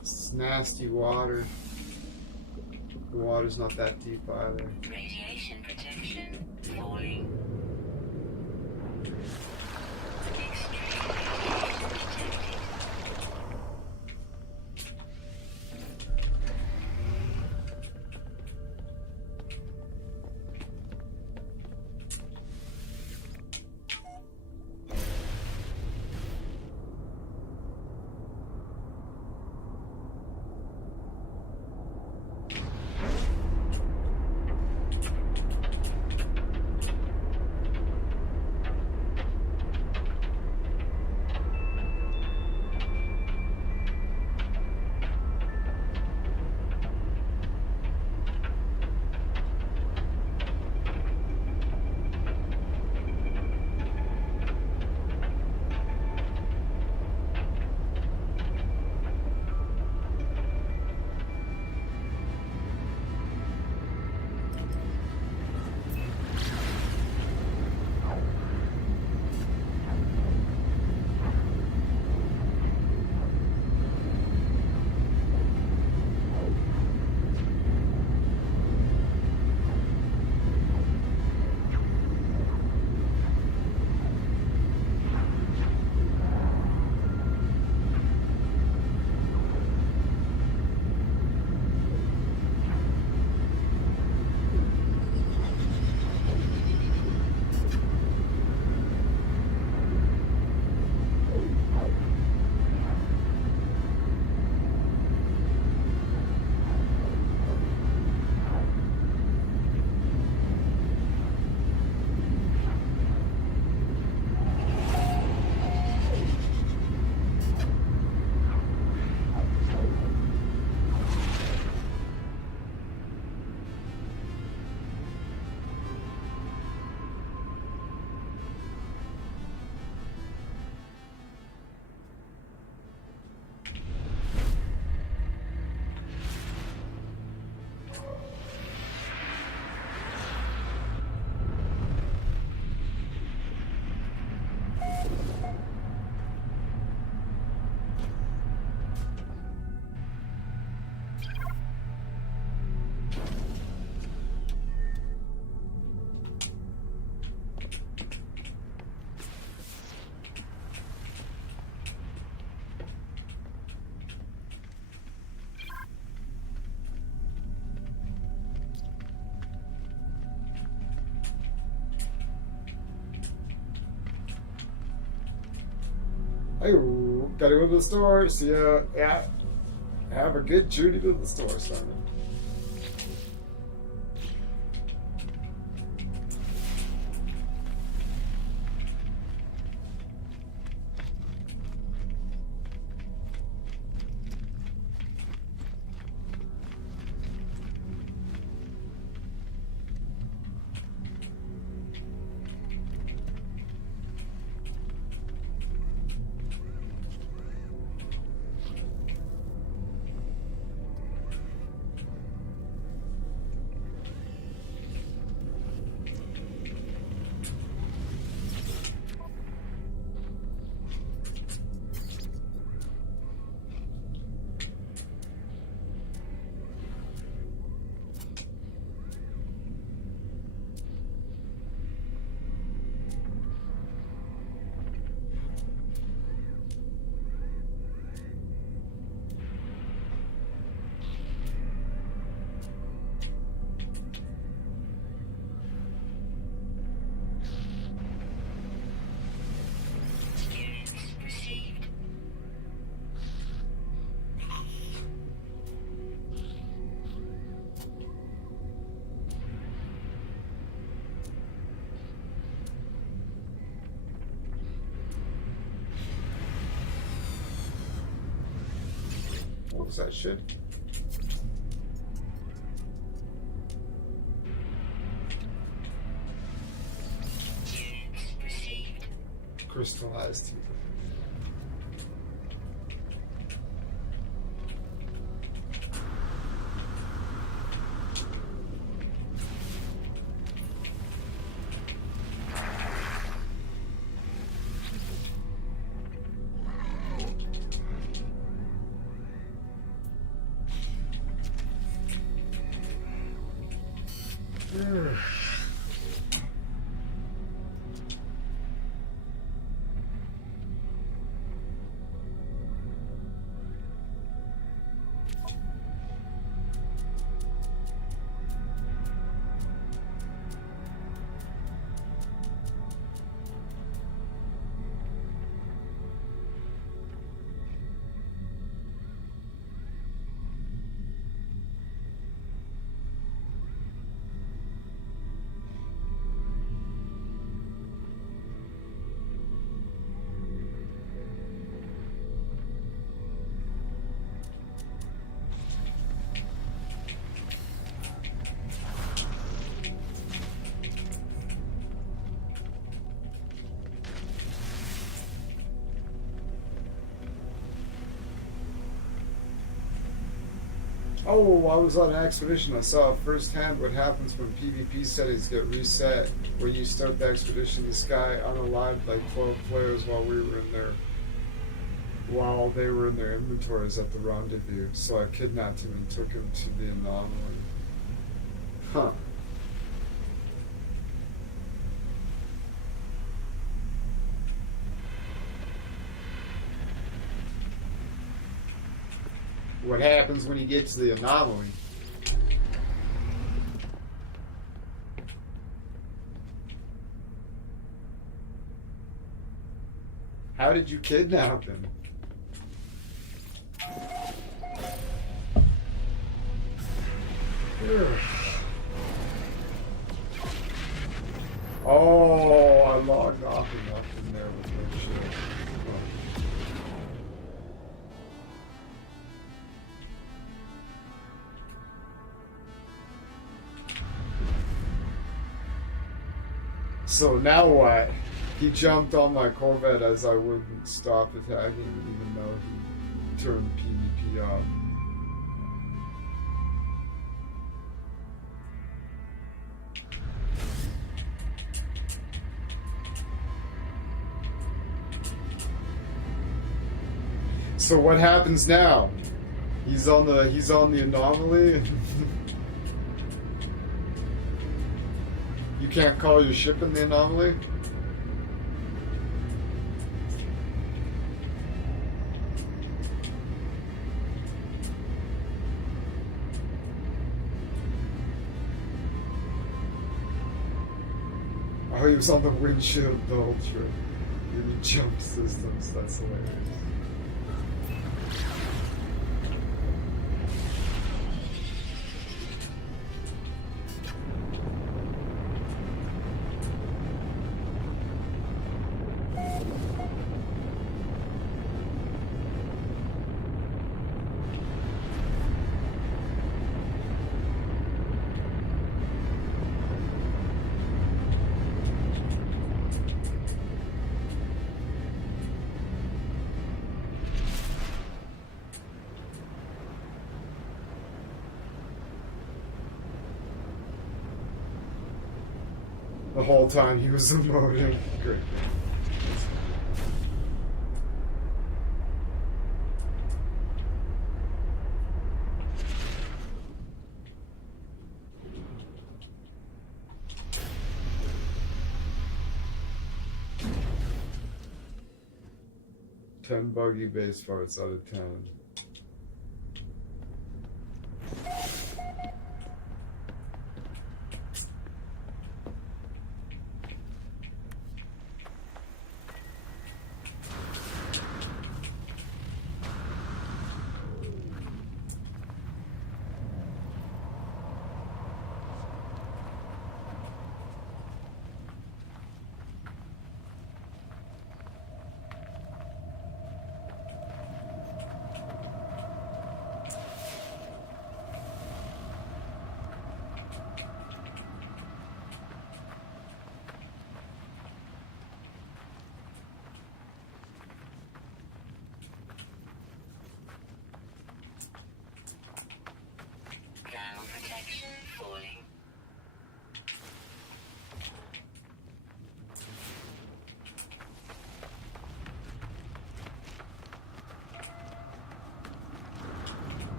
It's nasty water. The water's not that deep either. Radiation protection falling. Extreme radiation detected. Hey, gotta go to the store. See ya. Yeah. Have a good journey to the store, Simon. What was that shit? Crystallized. Oh, I was on an expedition. I saw firsthand what happens when PvP settings get reset. When you start the expedition, this guy unalived like 12 players while we were in there. While they were in their inventories at the rendezvous. So I kidnapped him and took him to the anomaly. Huh. What happens when you get to the anomaly? How did you kidnap him? Ugh. Oh, I logged off enough in there with no shit. Oh. So now what? He jumped on my Corvette as I wouldn't stop attacking, even though he turned PvP off. So what happens now? He's on the anomaly. You can't call your ship in the anomaly? Oh, he was on the windshield the whole trip. Even jump systems, that's hilarious. The whole time he was emoting. Great. Ten buggy base farts out of 10.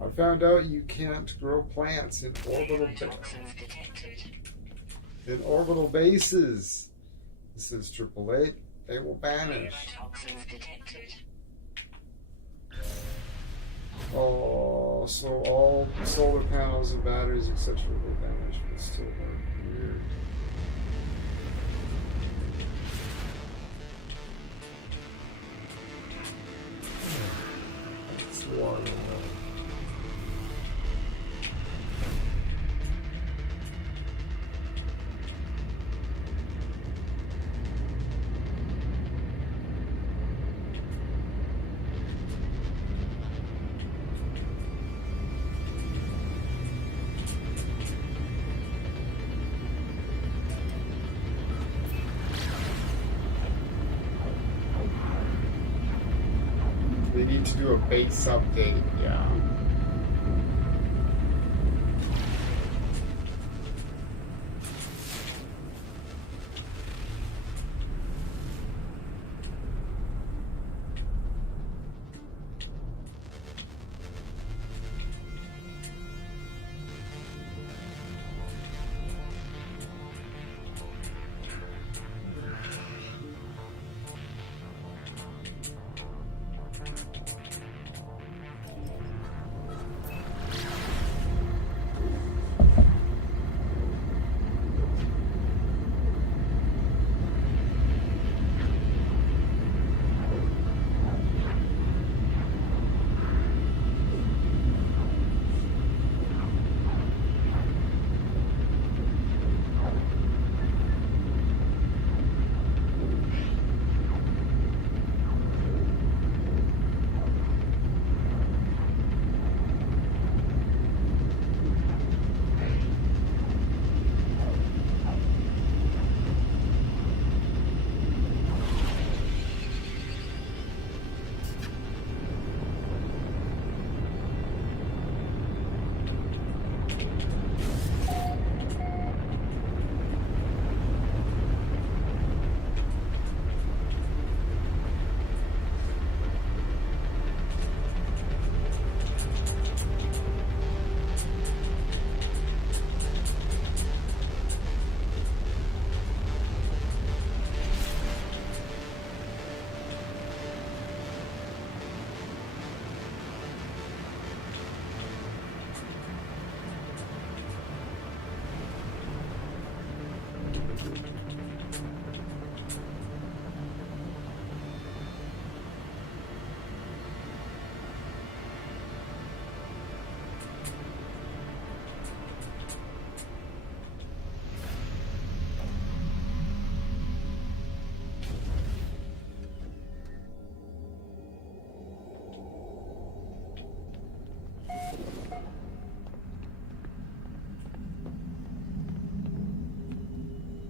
I found out you can't grow plants in orbital bases. This is 888. They will vanish. Oh, so all solar panels and batteries, etc., will vanish, but still work. Weird. It's water. They need to do a base update, yeah.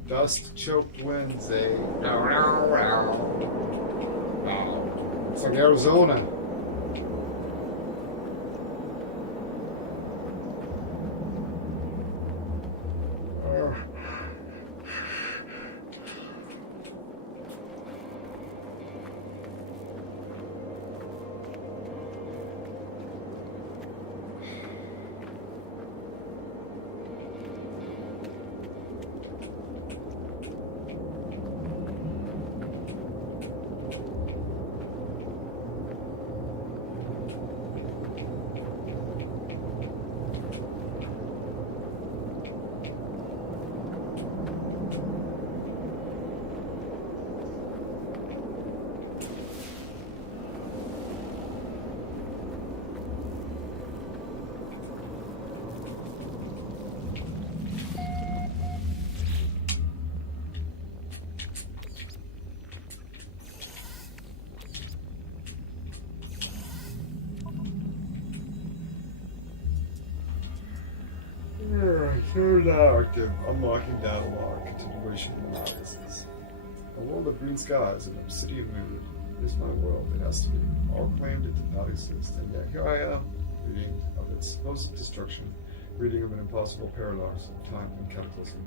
Dust-choked winds, eh? It's like Arizona. Third octave, unlocking data log, continuation analysis. A world of green skies and obsidian mood is my world. It has to be. All claimed it did not exist, and yet here I am, reading of its supposed destruction, reading of an impossible paradox of time and cataclysm.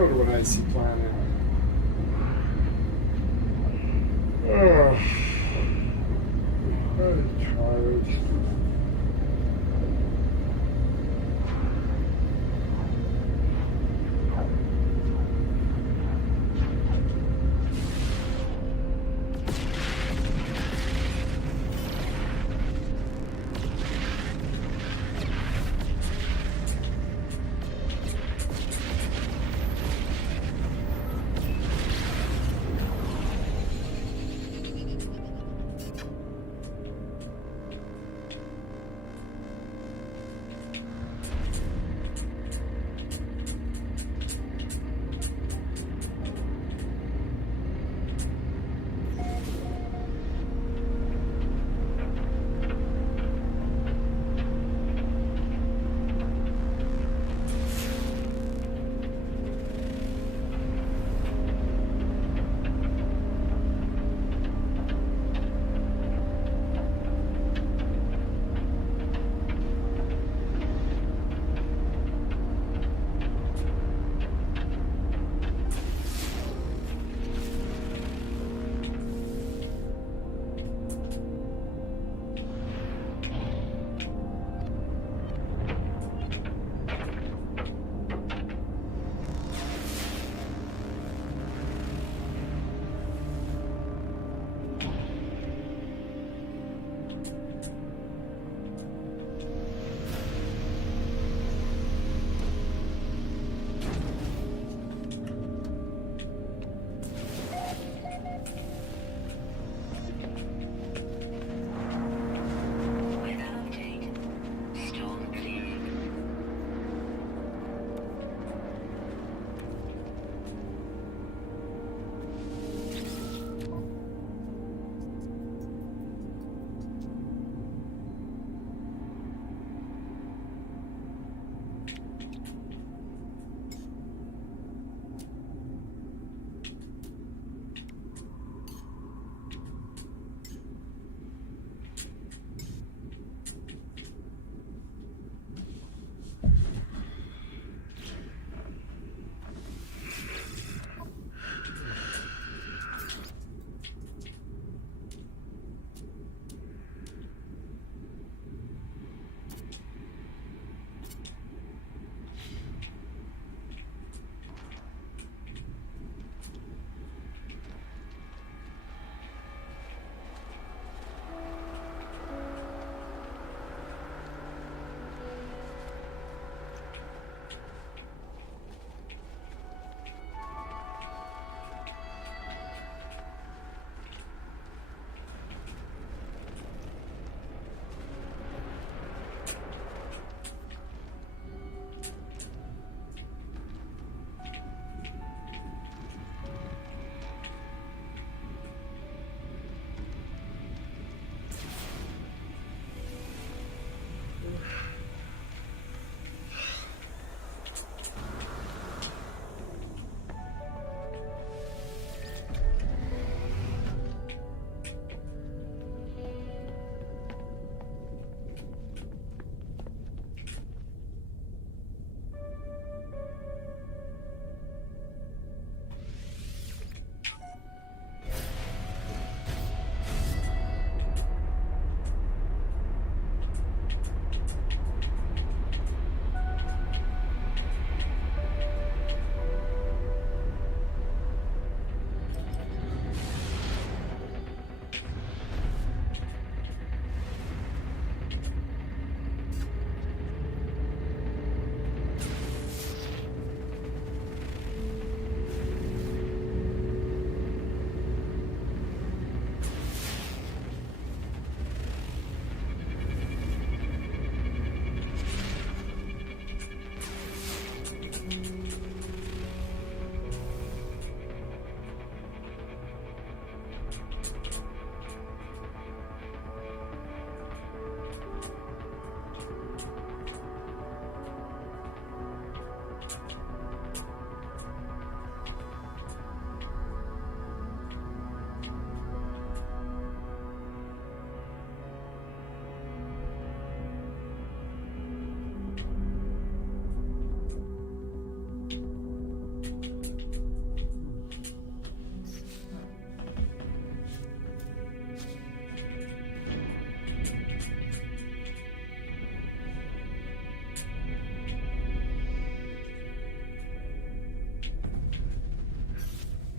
go to an icy planet. Ugh. I'm tired.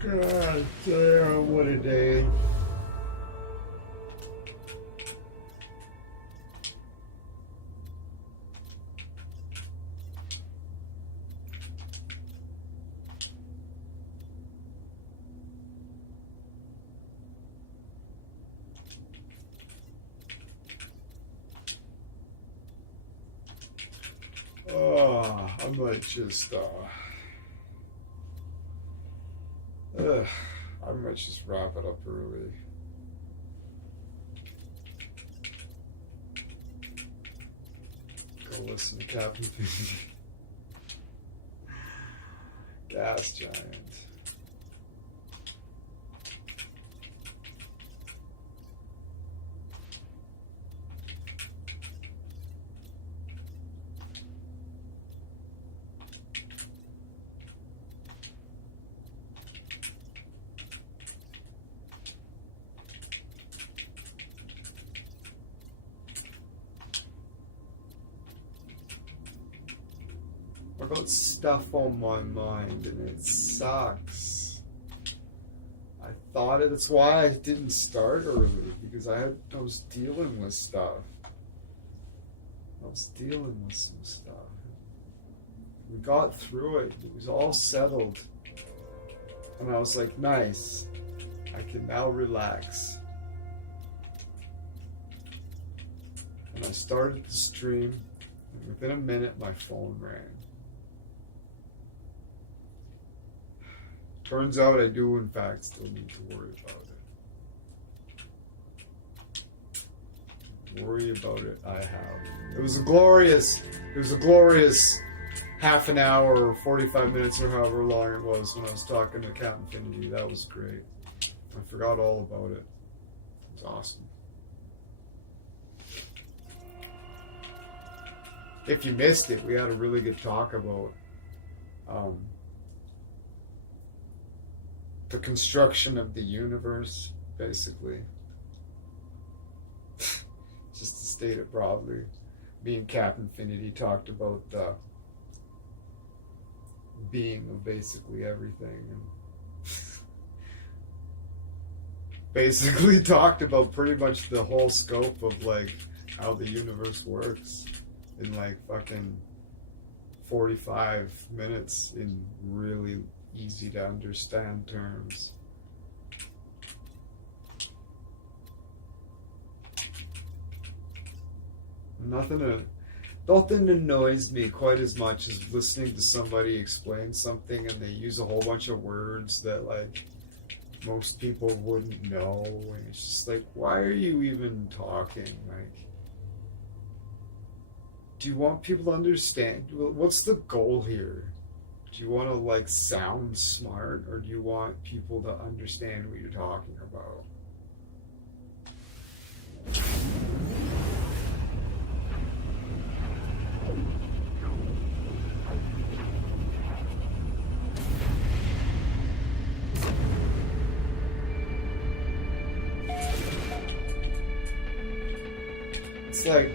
God damn, what a day. I might just, I might just wrap it up early. Go listen to Captain P. Gas Giant. I got stuff on my mind and it sucks. I thought that's why I didn't start early, because I was dealing with stuff. I was dealing with some stuff. We got through it. It was all settled. And I was like, nice. I can now relax. And I started the stream, and within a minute my phone rang. Turns out I do, in fact, still need to worry about it. Worry about it, I have. It was a glorious half an hour or 45 minutes or however long it was when I was talking to Captain Infinity. That was great. I forgot all about it. It was awesome. If you missed it, we had a really good talk about the construction of the universe, basically. Just to state it broadly, me and Captain Infinity talked about the being of basically everything, and basically talked about pretty much the whole scope of like how the universe works in like fucking 45 minutes in really easy to understand terms. Nothing annoys me quite as much as listening to somebody explain something and they use a whole bunch of words that like most people wouldn't know, and it's just like, why are you even talking? Like, do you want people to understand? What's the goal here? Do you want to like sound smart, or do you want people to understand what you're talking about? It's like,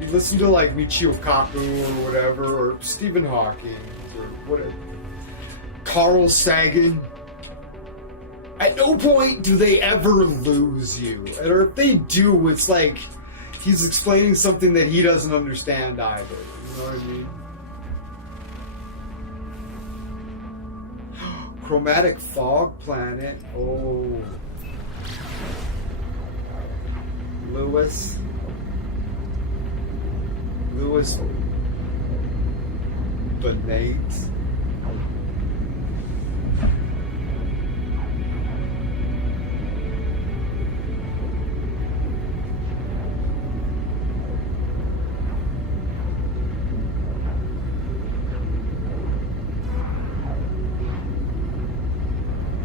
you listen to like Michio Kaku or whatever, or Stephen Hawking, or whatever, Carl Sagan. At no point do they ever lose you. Or if they do, it's like he's explaining something that he doesn't understand either. You know what I mean? Chromatic fog planet. Oh. Lewis Benate.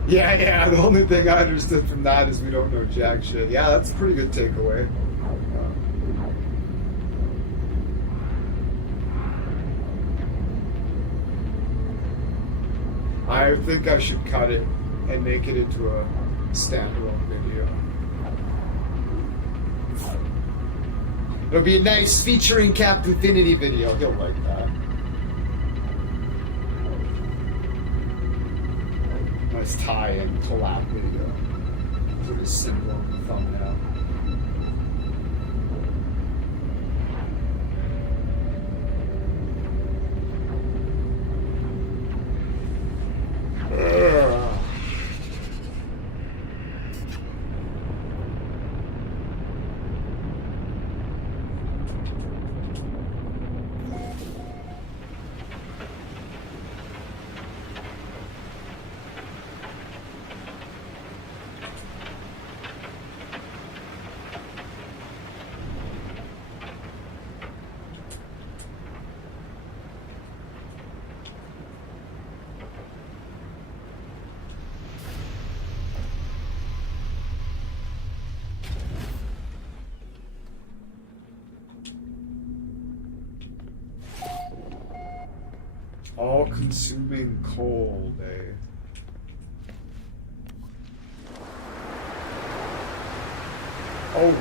Yeah, the only thing I understood from that is we don't know jack shit. Yeah, that's a pretty good takeaway. I think I should cut it and make it into a standalone video. It'll be a nice featuring Captain Infinity video. He'll like that. his tie-in collab video. Put his symbol on the thumbnail. Ugh. All-consuming cold, eh? Oh.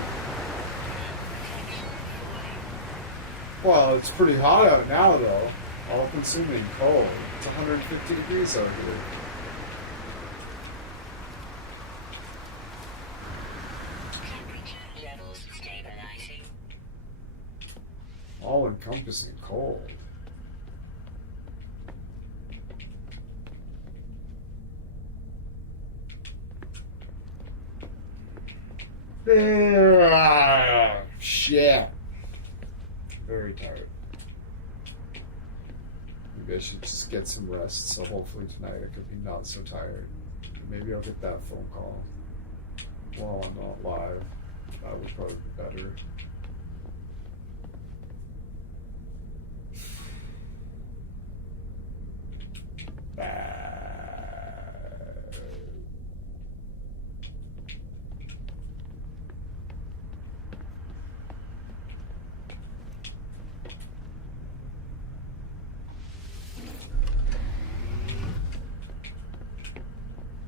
Well, it's pretty hot out now, though. All-consuming cold. It's 150 degrees out here. Temperature levels stabilizing. All-encompassing cold. Shit. Very tired. Maybe I should just get some rest, so hopefully tonight I could be not so tired. Maybe I'll get that phone call while I'm not live. That would probably be better.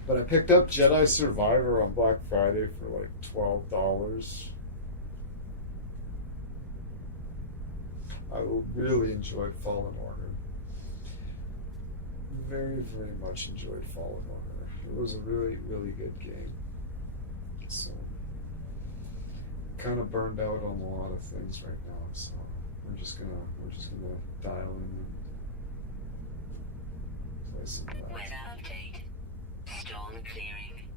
But I picked up Jedi Survivor on Black Friday for like $12. I really enjoyed Fallen Order. Very, very much enjoyed Fallen Order. It was a really, really good game. So, kind of burned out on a lot of things right now. So we're just gonna dial in and play some of that. Weather update. Storm clearing.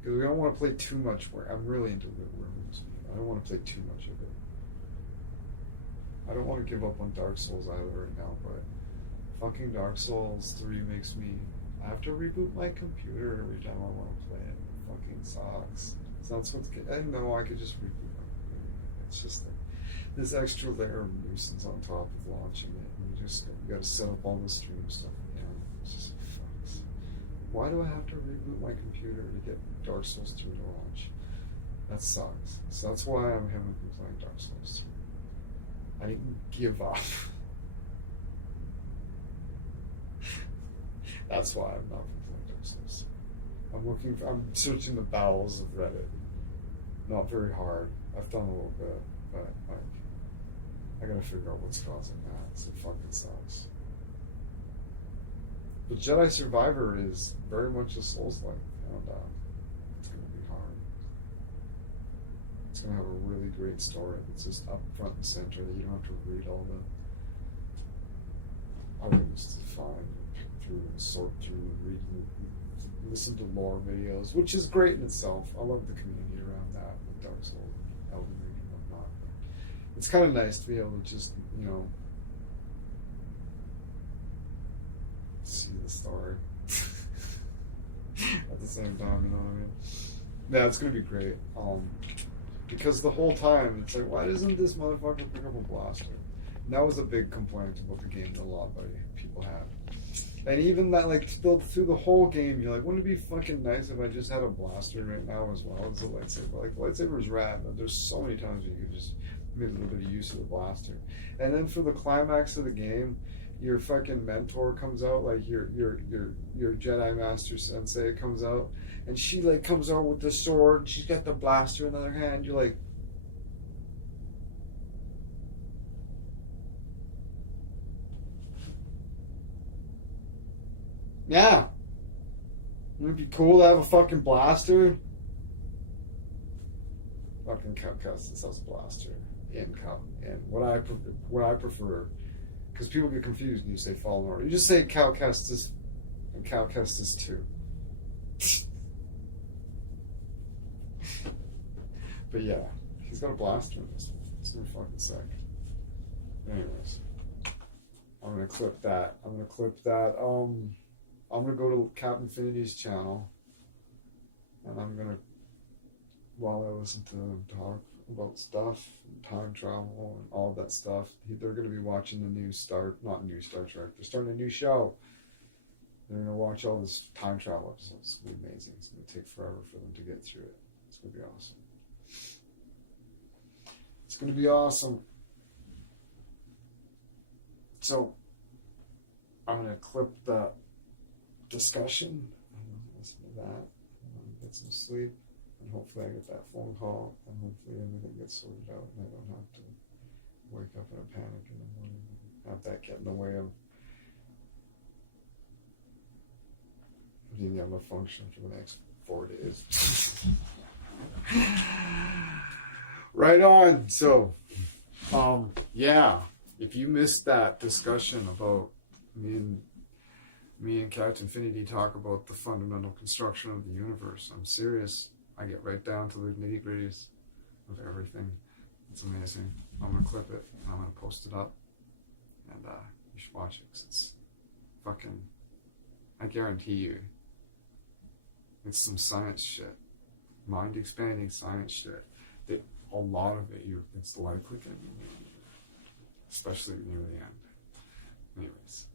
Because we don't want to play too much. I'm really into Ruins. I don't want to play too much of it. I don't want to give up on Dark Souls either right now, but fucking Dark Souls 3 makes me... I have to reboot my computer every time I want to play it. It fucking sucks. So that's what's... I know I could just reboot my computer. It's just like this extra layer of nuisance on top of launching it. And you got to set up all the stream stuff again. It's just fucks. Why do I have to reboot my computer to get Dark Souls 3 to launch? That sucks. So that's why I haven't been playing Dark Souls 3. I didn't give up. That's why I'm not playing Dark Souls 3. I'm searching the bowels of Reddit. Not very hard. I've done a little bit, but like, I gotta figure out what's causing that. So it fucking sucks. But Jedi Survivor is very much a Souls-like, and it's gonna be hard. It's gonna have a really great story that's just up front and center, that you don't have to read all the items to find, pick through, and sort through, and read, and listen to lore videos, which is great in itself. I love the community around that, with Dark Souls, Elden Ring, and whatnot. But it's kind of nice to be able to just, see the story at the same time, you know what I mean? Yeah, it's gonna be great. Because the whole time it's like, why doesn't this motherfucker pick up a blaster? And that was a big complaint about the game that a lot of people had. And even that, like, through the whole game, you're like, wouldn't it be fucking nice if I just had a blaster right now as well as a lightsaber? Like, the lightsaber is rad, but there's so many times where you could just make a little bit of use of the blaster. And then for the climax of the game, your fucking mentor comes out, like your Jedi Master Sensei comes out, and she like comes out with the sword. She's got the blaster in the other hand. You're like, yeah, Wouldn't it be cool to have a fucking blaster? Fucking Cal Kestis has a blaster in Cal. And what I prefer, because people get confused when you say Fallen Order. You just say Cal Kestis and Cal Kestis 2. But yeah, he's got a blaster in this one. It's gonna be fucking sick. Anyways, I'm gonna clip that. I'm gonna go to Captain Infinity's channel, and I'm gonna, while I listen to them talk about stuff, and time travel, and all that stuff, they're gonna be watching the new not new Star Trek. They're starting a new show. They're gonna watch all this time travel episodes. It's gonna be amazing. It's gonna take forever for them to get through it. It's gonna be awesome. It's gonna be awesome. So, I'm gonna clip that discussion. I'm gonna listen to that. I'm gonna get some sleep, and hopefully I get that phone call, and hopefully everything gets sorted out, and I don't have to wake up in a panic in the morning and have that get in the way of being able to function for the next 4 days. Right on. So, yeah. If you missed that discussion about me and Captain Infinity talk about the fundamental construction of the universe, I'm serious. I get right down to the nitty gritties of everything. It's amazing. I'm gonna clip it and I'm gonna post it up, and you should watch it 'cause it's fucking. I guarantee you, it's some science shit, mind expanding science shit. That a lot of it's likely gonna be, especially near the end. Anyways.